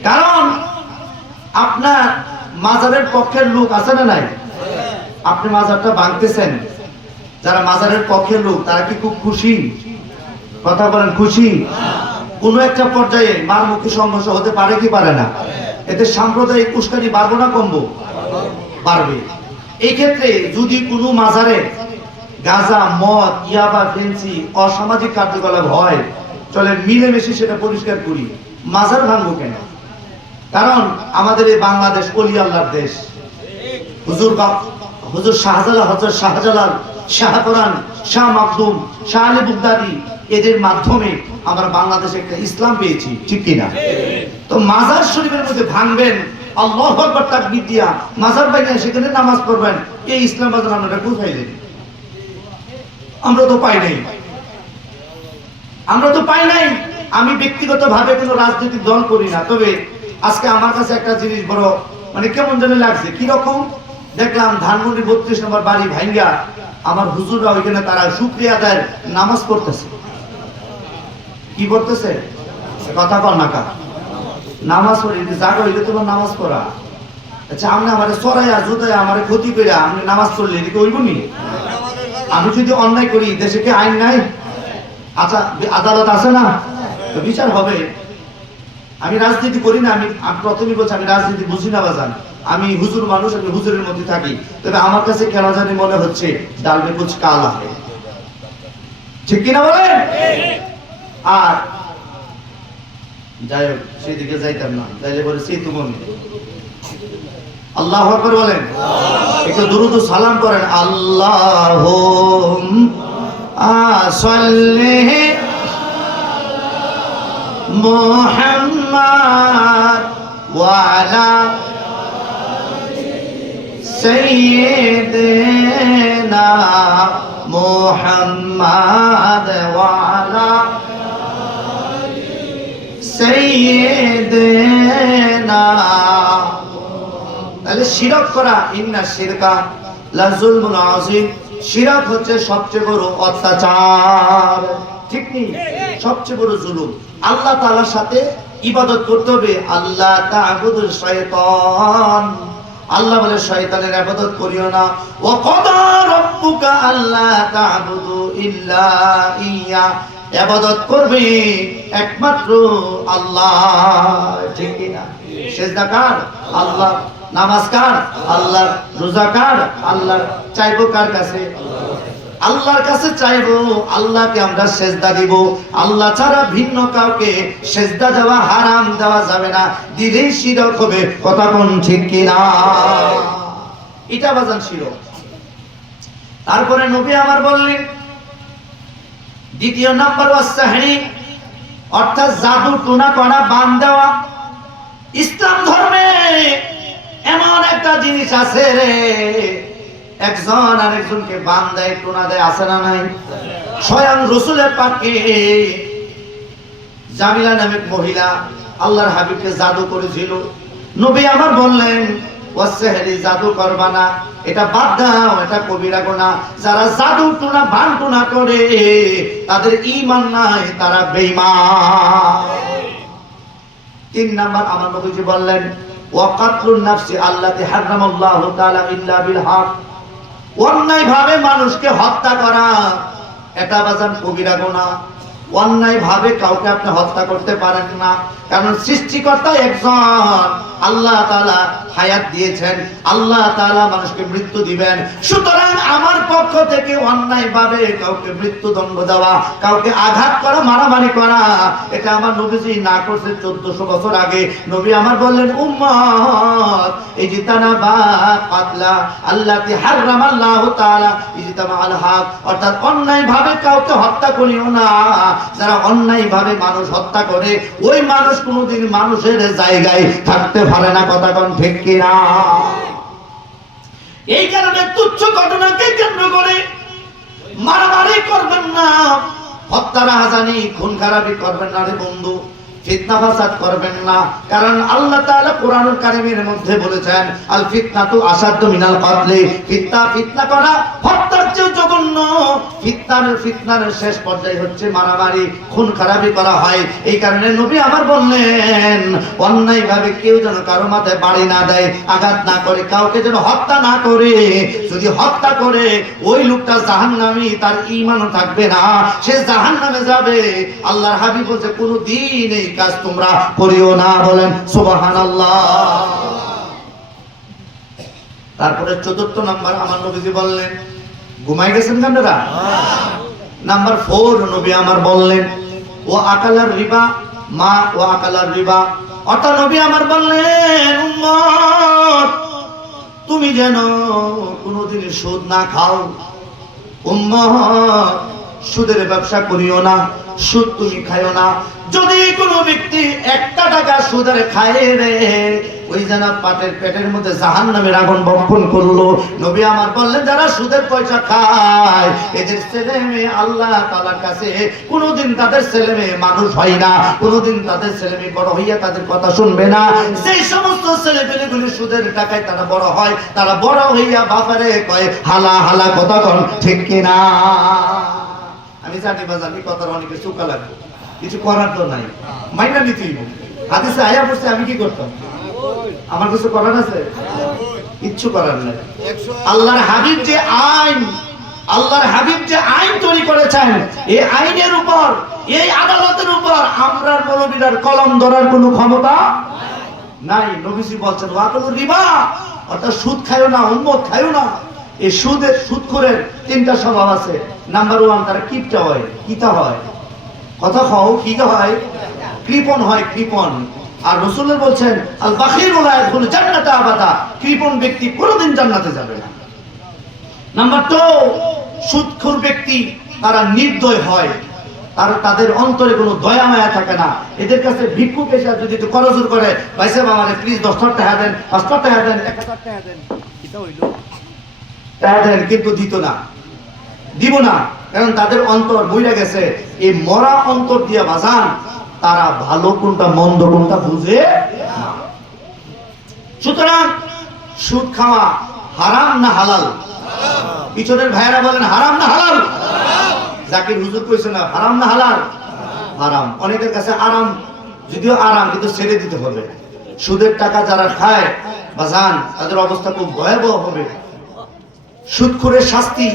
কারণ আপনার মাজারের পক্ষের লোক আছে না নাই? আপনি মাজারটা ভাঙতেছেন, যারা মাজারের পক্ষের লোক তারা কি খুব খুশি? কথা বলেন, খুশি? কোনো একটা পর্যায়ে মার মুখী সংঘর্ষ হতে পারে কি পারে না? এতে সাম্প্রদায়িক উস্কানি বাড়বো না কমবো? পারবে। এই ক্ষেত্রে যদি কোনো মাজারে গাঁজা, মদ, ইয়াবা, ফেন্সি, অসামাজিক কার্যকলাপ হয়, চলে মিলেমিশে সেটা পরিষ্কার করি। মাজার ভাঙবো কেন? কারণ আমাদের এই বাংলাদেশ ওলি আল্লাহর দেশ। হুজুর শাহজালাল, হযরত শাহজালাল, শাহপরান, শাহ মাকদুম, শাহ আলী বুগদাদি, এদের মাধ্যমে আমরা বাংলাদেশে একটা ইসলাম পেয়েছি, ঠিক কিনা? তো মাজার শরীফের মধ্যে ভাঙবেন, আল্লাহু আকবার তাকবীর দিয়া মাজার বাইরে সেখানে নামাজ পড়বেন, এই ইসলাম বাজার আমরা কোথায় পাইলেন? আমরা তো পাই নাই, আমরা তো পাই নাই। আমি ব্যক্তিগতভাবে কোনো রাজনৈতিক দল করি না, তবে আজকে আমার কাছে একটা জিনিস বড় মানে কেমন যেন লাগছে। কি রকম? দেখলাম ধানমন্ডি 32 নম্বর বাড়ি ভাঙ্গা আমার হুজুররা ওইখানে তারা শুকরিয়া আদায়ের নামাজ পড়তেছে। কি পড়তেছে? কথা বল না কা নামাজ পড়ি, জাগো হইলে তোমার নামাজ পড়া। আচ্ছা, আপনি আমারে সরাইয়া জুতাইয়া আমারে ক্ষতি কইরা আপনি নামাজ পড়লে এদিকে হইব নি? আমি যদি অন্যায় করি, দেশে কি আইন নাই? আচ্ছা, আদালত আছে না? তো বিচার হবে। আমি রাজনীতি করি না, আমি প্রথমে বলছি আমি রাজনীতি বুঝি না বাজান। আমি হুজুর মানুষ, আমি হুজুরের মধ্যে থাকি। তবে আমার কাছে কেন জানি মনে হচ্ছে ডাল মে কুছ কালা है, ঠিক কিনা বলেন? আর যাই হোক, সেদিকে যাইতাম না, যাইলে বলে সেই তো মনে। আল্লাহু আকবার বলেন, একটু দুরূদ ও সালাম করেন। আল্লাহুম্মা সাল্লি মুহাম্মাদ ওয়া আলা সাইয়্যিদিনা মুহাম্মাদ ওয়া আলা সাইয়্যিদিনা। তাহলে শিরক করা, ইন্না শিরকা লা যুলমুন আযীম, শিরক হচ্ছে সবচেয়ে বড় অত্যাচার, ঠিক নেই? সবচেয়ে বড় জুলুম। আল্লাহ তাআলার সাথে ইবাদত করতে হবে। আল্লাহ তা'বুদু শাইতান, আল্লাহ বলে শয়তানের ইবাদত করিও না। ওয়া ক্বাদা রাব্বুকা আল্লা তা'বুদু ইল্লা ইয়্যা, ইবাদত করবে একমাত্র আল্লাহ, ঠিক কি না? সিজদা কার? আল্লাহ। নামাজ কার? আল্লাহ। রোজা কার? আল্লাহ। চাইবো কার কাছে? আল্লাহর কাছে চাইবো। আল্লাহকে আমরা সিজদা দিব। আল্লাহ ছাড়া ভিন্ন কাউকে সিজদা দেওয়া হারাম, দেওয়া যাবে না। দিলেই শিরক হবে। কথা কোন ঠিক কি না? এটা বাজান শিরক। তারপরে নবী আমার বললেন দ্বিতীয় নাম্বার ওয়াসসাহরি, অর্থাৎ জাদু টুনা করা, বান দেওয়া। ইসলাম ধর্মে এমন একটা জিনিস আছে রে, একজন আরেকজনকে বান দেয়, টুনা দেয়, আছে না নাই? স্বয়ং রাসূলের পাকে জামিলা নামে মহিলা আল্লাহর হাবিবকে জাদু করেছিল। নবী আমার বললেন ওয়াসসিহরি, জাদু করবা না, এটা বাদ দাও, এটা কবিরা গুনাহ। যারা জাদু টুনা বান টুনা করে তাদের ঈমান নাই, তারা বেঈমান। 3 নাম্বার আমার নবীজি বললেন ওয়া কাতলুন নাফসি আল্লাতী হারামাল্লাহু তাআলা ইল্লা বিল হক, অন্যায় ভাবে মানুষকে হত্যা করা এটা বাজান কবিরা গুনাহ। অন্যায় ভাবে কাউকে আপনি হত্যা করতে পারেন না, কারণ সৃষ্টিকর্তা একজন, আল্লাহ তাআলা হায়াত দিয়েছেন, আল্লাহ তাআলা মানুষকে মৃত্যু দিবেন। সুতরাং আমার পক্ষ থেকে অন্যায় ভাবে কাউকে মৃত্যুদণ্ড দেওয়া, কাউকে আঘাত করা, মারামারি করা, এটা আমার নবীজি না করছে 1400 বছর আগে। নবী আমার বললেন উম্মত ইজতানাবা কাতলা আল্লাতী হারামাল্লাহু তাআলা ইজতামা আল হক, অর্থাৎ অন্যায় ভাবে কাউকে হত্যা করিও না। যারা অন্যায় ভাবে মানুষ হত্যা করে ওই মানুষ কোনোদিন মানুষের জায়গায় থাকতে পারে না। কথা কোন ঠিক কিনা? এই কারণে তুচ্ছ ঘটনাকে কেন্দ্র করে মারামারি করবেন না, হত্যা রাহাজানি খুন খারাপি করবেন না রে বন্ধু, ফিতনা ফাসাদ করবেন না। কারণ আল্লাহ তাআলা কোরআনুল কারীমের মধ্যে বলেছেন আল ফিতনাতু আসাদ্দু মিনাল কতলি, ফিতনা করা হত্যার চেয়ে জঘন্য। ফিতনার শেষ পর্যায়ে হচ্ছে মারামারি, খুন খারাপি করা হয়। এই কারণে নবী আমার বললেন অন্যায় ভাবে কেউ যেন কারো মাথায় বাড়ি না দেয়, আঘাত না করে, কাউকে যেন হত্যা না করে। যদি হত্যা করে ওই লোকটা জাহান্নামী, তার ঈমানও থাকবে না, সে জাহান্নামে যাবে। আল্লাহর হাবিব বলছে কোনদিন এই কাজ তোমরা করিও না। বলেন সুবহানাল্লাহ। তারপরে 4 নাম্বার আমার নবীজি বললেন, ঘুমাই গেছেন আপনারা? নাম্বার 4 নবী আমার বললেন ও আকালার রিবা মা ও আকালার রিবা, অর্থাৎ নবী আমার বললেন উম্মত তুমি যেন কোনদিন সুদ না খাও, উম্মত সুদের ব্যবসা করিও না, সুদ তুমি খাইও না। যদি কোনো ব্যক্তি 1 টাকা সুদের খায় রে, ওই যেন পেটের মধ্যে জাহান্নামের আগুন বপন করলো। নবী আমার বললেন যারা সুদের পয়সা খায় এদের ছেলে মেয়ে আল্লাহ তাআলার কাছে কোনোদিন তাদের ছেলে মেয়ে মানুষ হয় না, কোনোদিন তাদের ছেলে মেয়ে বড় হইয়া তাদের কথা শুনবে না। সেই সমস্ত ছেলে পেলেগুলি সুদের টাকায় তারা বড় হয়, তারা বড় হইয়া বাপারে কয় হালা হালা, কথা কন ঠিক কিনা? আমি জানি বাজানি কথার অনেকে চুকা লাগবে, কিছু করার তো নাই, মাইনা নিতেই হবে। হাদিসে আয়া বসে আমি কি করতাম? আমার কিছু করার আছে? কিচ্ছু করার নাই। আল্লাহর হাবিব যে আইন তৈরি করেছেন, এই আইনের উপর, এই আদালতের উপর আমরা মৌলবীদের কলম ধরার কোনো ক্ষমতা নাই। নবীজি বলছেন ওয়াকুলুর রিবা, অর্থাৎ সুদ খায়ও না, উম্মত খায়ও না। এই সুদখোরের 3টা স্বভাব আছে। নাম্বার 1 তারা কিপটা হয়, কিতা হয়, কথা খাও কি হয়, কৃপণ হয়, কৃপণ। আর রাসূলুল্লাহ বলছেন আল বাখিলু লা ইয়াদখুলু জান্নাতা আবাদা, কৃপণ ব্যক্তি কোনোদিন জান্নাতে যাবে না। নাম্বার 2 সুদখোর ব্যক্তি তারা নির্দয় হয়, তাদের অন্তরে কোনো দয়া মায়া থাকে না। এদের কাছে ভিক্ষুক এসে যদি একটু করজোর করে, ভাই সাহেব আমারে প্লিজ 10 টাকা দেন, 5 টাকা দেন, 1000 টাকা দেন, এটা হইল টাকা দেন, কিন্তু দিত না, দিব না। কারণ তাদের অন্তর বইরা গেছে। এই মরা অন্তর দিয়া বাজান তারা ভালো কোনটা মন্দ কোনটা বুঝে না। সুতরাং সুদ খাওয়া হারাম না হালাল? পিছনের ভাইরা বলেন হারাম না হালাল? জাকির হুজুর কইছে না হারাম না হালাল? হারাম। অনেকের কাছে আরাম, যদিও আরাম, কিন্তু ছেড়ে দিতে হবে। সুদের টাকা যারা খায় বাজান তাদের অবস্থা খুব ভয়াবহ হবে। সুদখোরের শাস্তি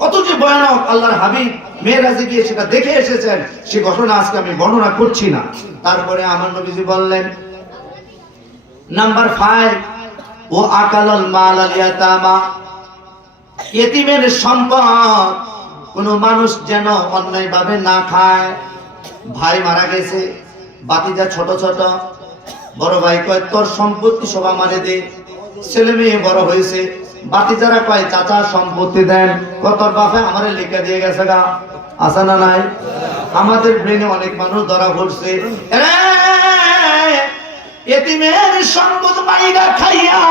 কত যে ভয়ানক, আল্লাহর হাবিব মেরাজে গিয়ে সেটা দেখে এসেছেন। সে ঘটনা আজকে আমি বর্ণনা করছি না। তারপরে আমার নবীজি বললেন নাম্বার 5 ও আকালাল মাল আল ইয়াতামা, ইতিমের সম্পদ কোন মানুষ যেন অন্যায় ভাবে না খায়। ভাই মারা গেছে, বাতিজা ছোট ছোট, বড় ভাই কয় তোর সম্পত্তি সব আমারে দে। ছেলে মেয়ে বড় হয়েছে, বাতিজারা কয় চাচা সম্পত্তি দেন, কত বাপে আমারে লিখে দিয়ে গেছে গা। আছে না নাই? আমাদের ব্রেনে অনেক মানুষ ধরা পড়ছে, এতিমের সম্পদ মাইরা খাইয়া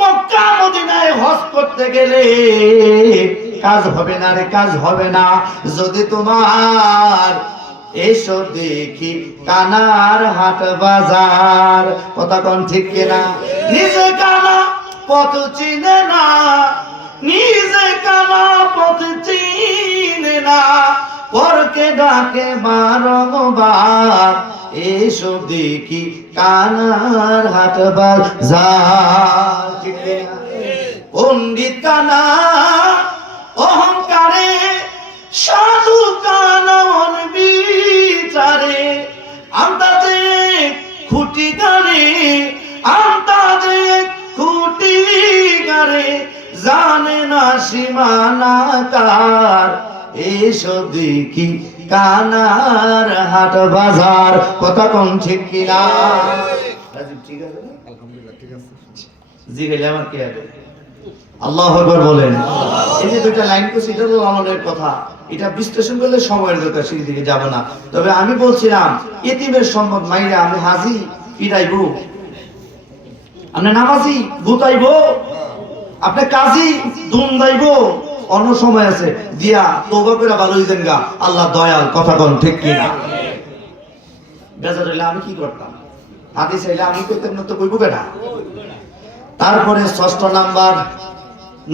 মক্কা মদিনায় হজ করতে গেলে কাজ হবে না রে, কাজ হবে না। যদি তোমার এসো দেখি কানার হাট বাজার। কথা কোন ঠিক কিনা? নিজে কানা পথ চিনে না, নিজে কানা পথ চিনে না, পরকে ডাকে বারংবার। এসো দেখি কানার হাট বাজার। ঠিক কিনা? পণ্ডিত কানা অহংকারে, সাধু কানা বিচারে, আন্দাজে খুঁটি গারে, আন্দাজে খুঁটি গারে, জানে না সীমানা কার। এসো দেখি কানার হাট বাজার। কথা কোন ঠিক কিনা? ঠিক আছে, আলহামদুলিল্লাহ, ঠিক আছে। জি গেলে আমার কে হবে? আল্লাহু আকবার বলেন। এই যে দুইটা লাইন তো সেটা হলো আমাদের কথা, এটা বিশ্লেষণ করলে সময়ের দরকার, সেই দিকে যাব না। তবে আমি বলছিলাম এতিমের সম্পদ মাইরা আমি হাজি পিড়াইবো, আপনি নামাজি গুতাইবো, আপনি কাজী দুম দাইবো, অন্য সময় আছে দিয়া তওবা করে ভালো হইছেন গা, আল্লাহ দয়াল। কথা কোন ঠিক কিনা? বেজার হইলে আমি কি করতাম? হাদিস হইলে আমি কইতাম না তো কইবো কেডা? তারপরে ষষ্ঠ নাম্বার,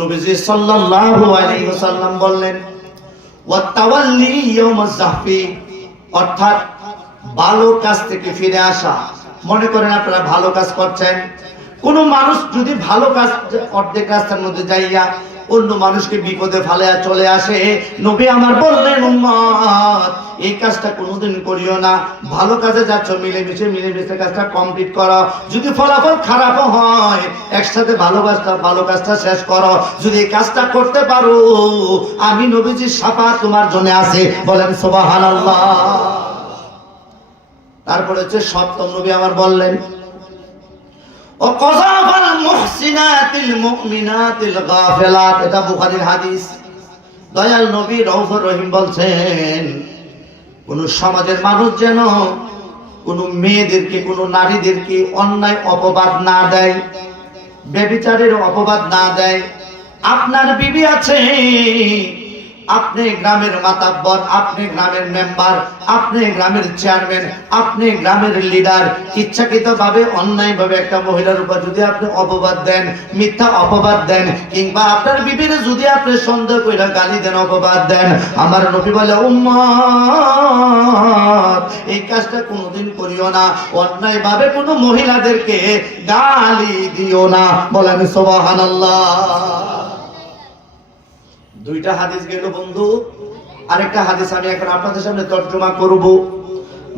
নবীজি সাল্লাল্লাহু আলাইহি ওয়াসাল্লাম বললেন ওয়াতাওয়াল্লি ইয়াউমাজ যাহফি, অর্থাৎ ভালো কাজ থেকে ফিরে আসা। মনে করেন আপনারা ভালো কাজ করছেন, কোন মানুষ যদি ভালো কাজ অর্ধেক রাস্তার মধ্যে যাইয়া অন্য মানুষকে বিপদে ফেলে চলে আসে, নবী আমার বললেন উম্মত এই কাজটা কোনোদিন করিও না। ভালো কাজে যাচ্ছ, মিলেমিশে কাজটা কমপ্লিট করো। যদি ফলাফল খারাপ হয় একসাথে ভালো কাজটা শেষ করো। যদি এই কাজটা করতে পারো আমি নবীজির শাফাআত তোমার জন্য আছে। বলেন সুবহানাল্লাহ। তারপরে হচ্ছে সপ্তম নবী আমার বললেন ও কযাফাল মুহসিনাতিল মুমিনাতিল গাফিলাত, এটা বুখারীর হাদিস। দয়াল নবী রউফুর রহিম বলছেন কোন সমাজের মানুষ যেন কোন মেয়েদেরকে, কোন নারীদেরকে অন্যায় অপবাদ না দেয়, ব্যভিচারের অপবাদ না দেয়। আপনার বিবি আছে, আপনি গ্রামের মাতাব্বর, আপনি গ্রামের মেম্বার, আপনি গ্রামের চেয়ারম্যান, আপনি গ্রামের লিডার, ইচ্ছাকৃতভাবে অন্যায়ভাবে একটা মহিলার উপর যদি আপনি অপবাদ দেন, মিথ্যা অপবাদ দেন, কিংবা আপনার বিবির যদি আপনি সন্দেহ কইরা গালি দেন, অপবাদ দেন, আমার নবী বলে উম্মত এই কাজটা কোনোদিন করিও না। অন্যায়ভাবে কোনো মহিলাদেরকে গালি দিও না। বলেন সুবহানাল্লাহ। দুইটা হাদিস গেল বন্ধু, আরেকটা হাদিস আমি এখন আপনাদের সামনে তর্জমা করব।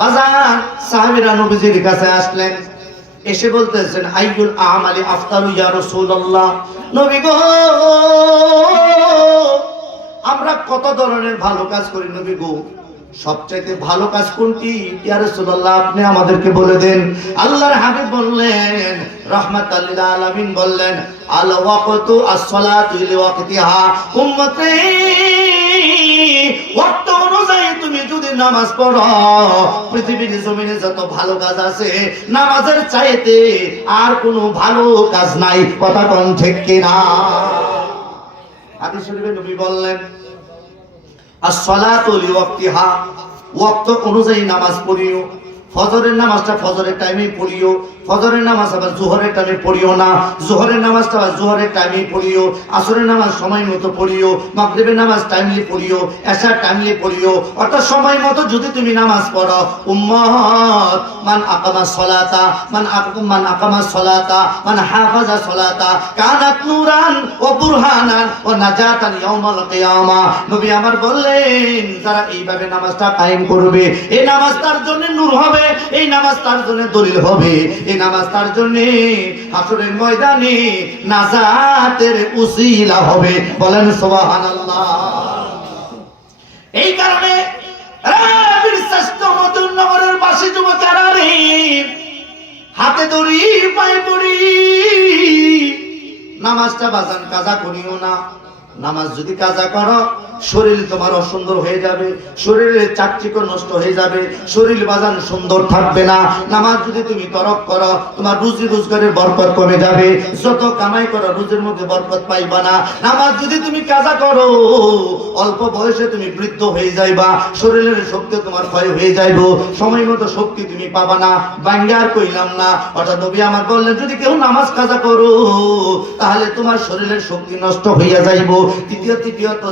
বাজার সাহাবীরা নবীজির কাছে আসলেন, এসে বলতেছেন আইয়ুল আমালি আফতারু ইয়া রাসূলুল্লাহ, নবী গো আমরা কত ধরনের ভালো কাজ করি নবী গো, সবচেয়ে ভালো কাজ কোনটি ইয়া রাসূলুল্লাহ আপনি আমাদেরকে বলে দেন। আল্লাহর হাবিব বললেন রাহমাতাল লিল আলামিন বললেন আল ওয়াকতু আস-সালাতু লিওয়াক্তিহা, উম্মতি ওয়াক্ত অনুযায়ী তুমি যদি নামাজ পড়ো, পৃথিবীর জমিনে যত ভালো কাজ আছে নামাজের চাইতে আর কোনো ভালো কাজ নাই। কথা কোন ঠিক কিনা? হাদিস শরীফে নবী বললেন as-salatu liwaqtiha, ওয়াক্ত অনুযায়ী নামাজ পড়িও। ফজরের নামাজটা ফজরের টাইমে পড়িও, ফজরের নামাজ আবার জোহরের টাইমে পড়িও না, জোহরের নামাজটা আবার জোহরের টাইমে পড়িও, আসরের নামাজ সময় মতো পড়িও, মাগরিবের নামাজ টাইমলি পড়িও, এশার টাইমলি পড়িও। অর্থাৎ সময় মতো যদি তুমি নামাজ পড়ো, উম্মত মান আকামাস সালাতা মান আকামাস সালাতা মান হাফাজা সালাতা কানাত নূরান ওয়া বুরহানান ওয়া নাজাতান ইয়াউমাল কিয়ামা। নবী আমার বললেন যারা এইভাবে নামাজটা কায়েম করবে, এই নামাজ তার জন্য নূর হবে, এই নামাজ তার জন্য দলিল হবে, এই নামাজ তার জন্য হাসরের ময়দানে নাজাতের উসিলা হবে। বলেন সুবহানাল্লাহ। এই কারণে শ্রেষ্ঠ মদুনগরের বাসী যুবকেরা রে, হাতে দড়ি পায়ে পড়ি নামাজটা বাজান কাজা করিও না। নামাজ যদি কাজা করো, শরীর তোমার অসুন্দর হয়ে যাবে, শরীরের চাকচিক্য নষ্ট হয়ে যাবে, শরীর বাজান সুন্দর থাকবে না। নামাজ যদি তুমি তরক করো, তোমার রুজি রোজগারের বরকত কমে যাবে, যত কামাই করো রুজির মধ্যে বরকত পাইবা না। নামাজ যদি তুমি কাজা করো, অল্প বয়সে তুমি বৃদ্ধ হয়ে যাইবা, শরীরের শক্তি তোমার ক্ষয় হয়ে যাইব, সময় মতো শক্তি তুমি পাবা না। বাঙ্গার কইলাম না, অর্থাৎ নবী আমার বললেন যদি কেউ নামাজ কাজা করো তাহলে তোমার শরীরের শক্তি নষ্ট হইয়া যাইব। তৃতীয়ত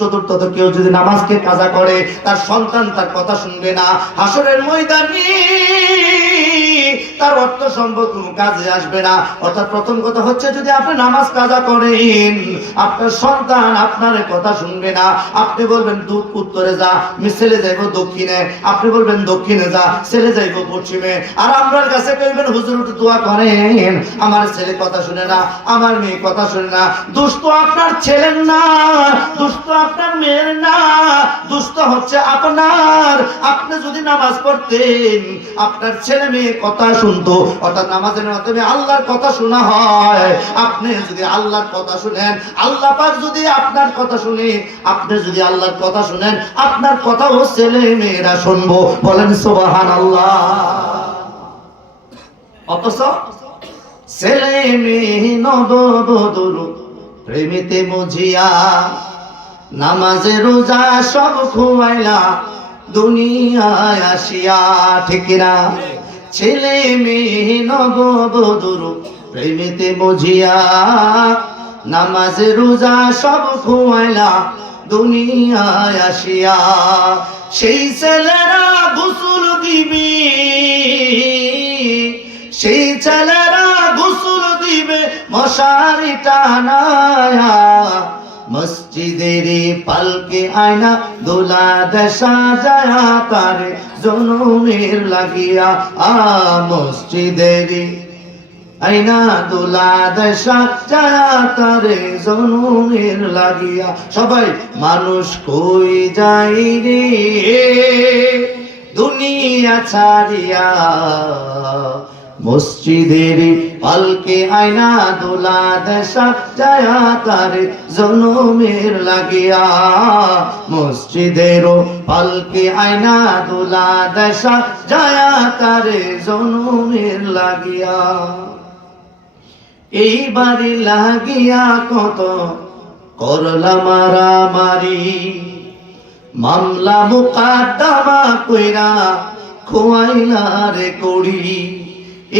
চতুর্থত কেউ যদি নামাজকে কাজা করে, তার সন্তান তার কথা শুনবে না, হাসরের ময়দানে তার অর্থ সম্পদ কোনো কাজে আসবে না। অর্থাৎ প্রথম কথা হচ্ছে যদি আপনি নামাজ কাজা করেন, আপনার সন্তান আপনার কথা শুনবে না। আপনি বলবেন দুধ উত্তরে যা, আমি ছেলে যাইব দক্ষিণে, আপনি বলবেন দক্ষিণে যা, ছেলে যাইব পশ্চিমে। আর আপনার কাছে কইবেন হুজুর একটু দোয়া করেন, আমার ছেলে কথা শুনে না, আমার মেয়ে কথা শুনে না। দুষ্ট আপনার ছেলের না, দুষ্ট আপনার মেয়ের না, দুষ্ট হচ্ছে আপনার। আপনি যদি নামাজ পড়তেন, আপনার ছেলে মেয়ে কথা শুনতো, অর্থাৎ নামাজের মাধ্যমে আল্লাহর কথা শোনা হয়। আপনি যদি আল্লাহর কথা শুনেন, আল্লাহ পাক যদি আপনার কথা শুনে, আপনি যদি আল্লাহর কথা শুনেন, আপনার কথাও ছেলে মেয়েরা শুনবো। বলেন সুবহানাল্লাহ। অথচ ছেলে মেয়ে নববধূর প্রেমেতে মজিয়া, নামাজে রোজা সব খুয়াইলা দুনিয়ায় আসিয়া, ঠিক না? ছেলে মেয়ে নববধূর প্রেমেতে মজিয়া, নামাজে রোজা সব খুয়াইলা দুনিয়ায় আসিয়া। সেই ছেলেরা গোসল দিবে, সেই ছেলেরা গোসল দিবে মশারি টানায়া, মসজিদের পালকে আয়না দোলা দেশা যায়া তারে জনমের লাগিয়া। মসজিদের আয়না দোলা দেশা যায়া তারে জনমের লাগিয়া। সবাই মানুষ কই যাই রে দুনিয়া ছাড়িয়া, মসজিদের পালকে আয়না দোলা দেশা যায়া তারে জনমের লাগিয়া। মসজিদের পালকে আয়না দোলা দেশা যায়া তারে জনমের লাগিয়া। এই বাড়ি লাগিয়া কত করলা মারামারি, মামলা মুকদ্দমা কইরা খোয়াইলা রে কড়ি।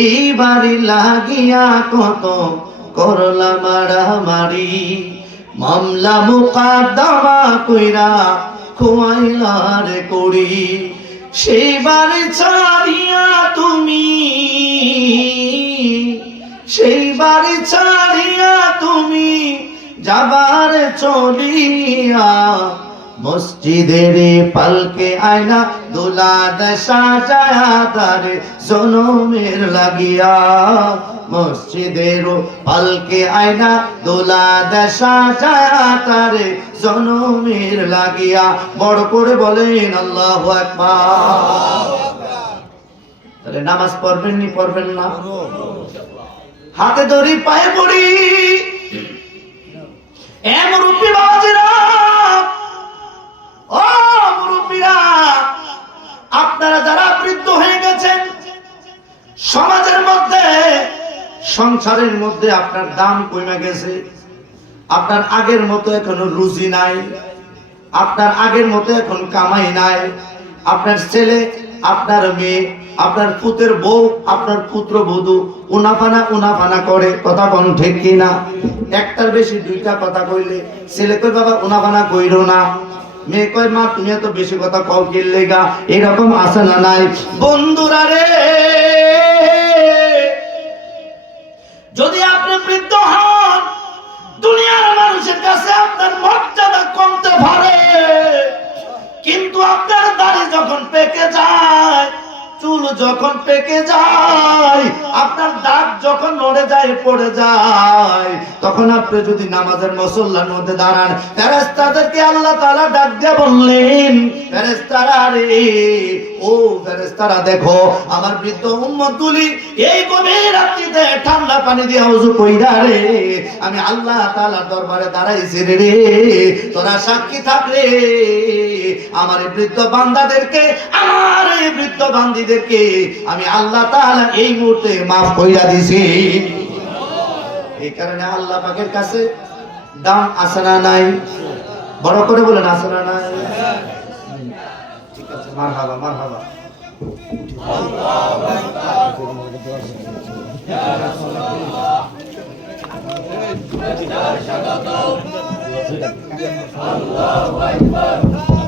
এই বাড়ি লাগিয়া কত করলা মারামারি, মামলা মুকদ্দমা কইরা খোয়াইলা রে কড়ি। সেই বাড়ি ছাড়িয়া তুমি, সেই বাড়ি ছাড়িয়া তুমি যাবার চলিয়া, মসজিদের পালকে আয়না দোলা দেশা যায়া তারে জনমের লাগিয়া। মসজিদের পালকে আয়না দোলা দেশা যায়া তারে জনমের লাগিয়া। বড় করে বলেন আল্লাহু আকবার। তাহলে নামাজ পড়বেন নি পড়বেন না? হাতে ধরি পায়ে পড়ি। এ মুরব্বি বাবাজিরা, ও মুরব্বিরা, আপনারা যারা বৃদ্ধ হয়ে গেছেন, সমাজের মধ্যে সংসারের মধ্যে আপনার দাম কমে গেছে, আপনার আগের মতো এখনো রুজি নাই, আপনার আগের মতো এখন কামাই নাই। আপনার ছেলে, আপনার মেয়ে, আপনার পুতের বউ, আপনার পুত্র বধূ উনাফানা করে, কথা কোন ঠিক কিনা? একটার বেশি দুইটা কথা কইলে ছেলে কই বাবা উনাফানা কইরো না, মেয়ে কয় মা তুমি এত বেশি কথা কও কি লেগা। এরকম আছে না নাই? বন্ধুরা রে, যদি আপনি বৃদ্ধ হন, দুনিয়ার মানুষের কাছে আপনার মর্যাদা কমতে পারে, কিন্তু আপনার দাড়ি যখন পেকে যায়, চুল যখন পেকে যায়, আপনার দাঁত যখন নড়ে যায়, পড়ে যায়, তখন আপনি যদি নামাজের মুসল্লার মধ্যে দাঁড়ান, ফেরেশতাদেরকে আল্লাহ তাআলা ডাক দিয়ে বললেন, ফেরেশতারা রে, ও ফেরেশতারা দেখো আমার বৃদ্ধ উম্মতগুলি এই গভীর রাত্রিতে ঠান্ডা পানি দিয়ে ওযু কইরা রে আমি আল্লাহ তাআলার দরবারে দাঁড়াইছি রে, তোরা সাক্ষী থাক রে, আমার এই বৃদ্ধ বান্দাদেরকে, আমার এই বৃদ্ধ বান্দীদেরকে আমি আল্লাহ তাআলা এই মুহূর্তে maaf কইরা দিছি। এই কারণে আল্লাহ পাকের কাছে দাম আছে না নাই? বড় করে বলেন আছে না নাই? ঠিক আছে, মারহাবা মারহাবা। আল্লাহু আকবার।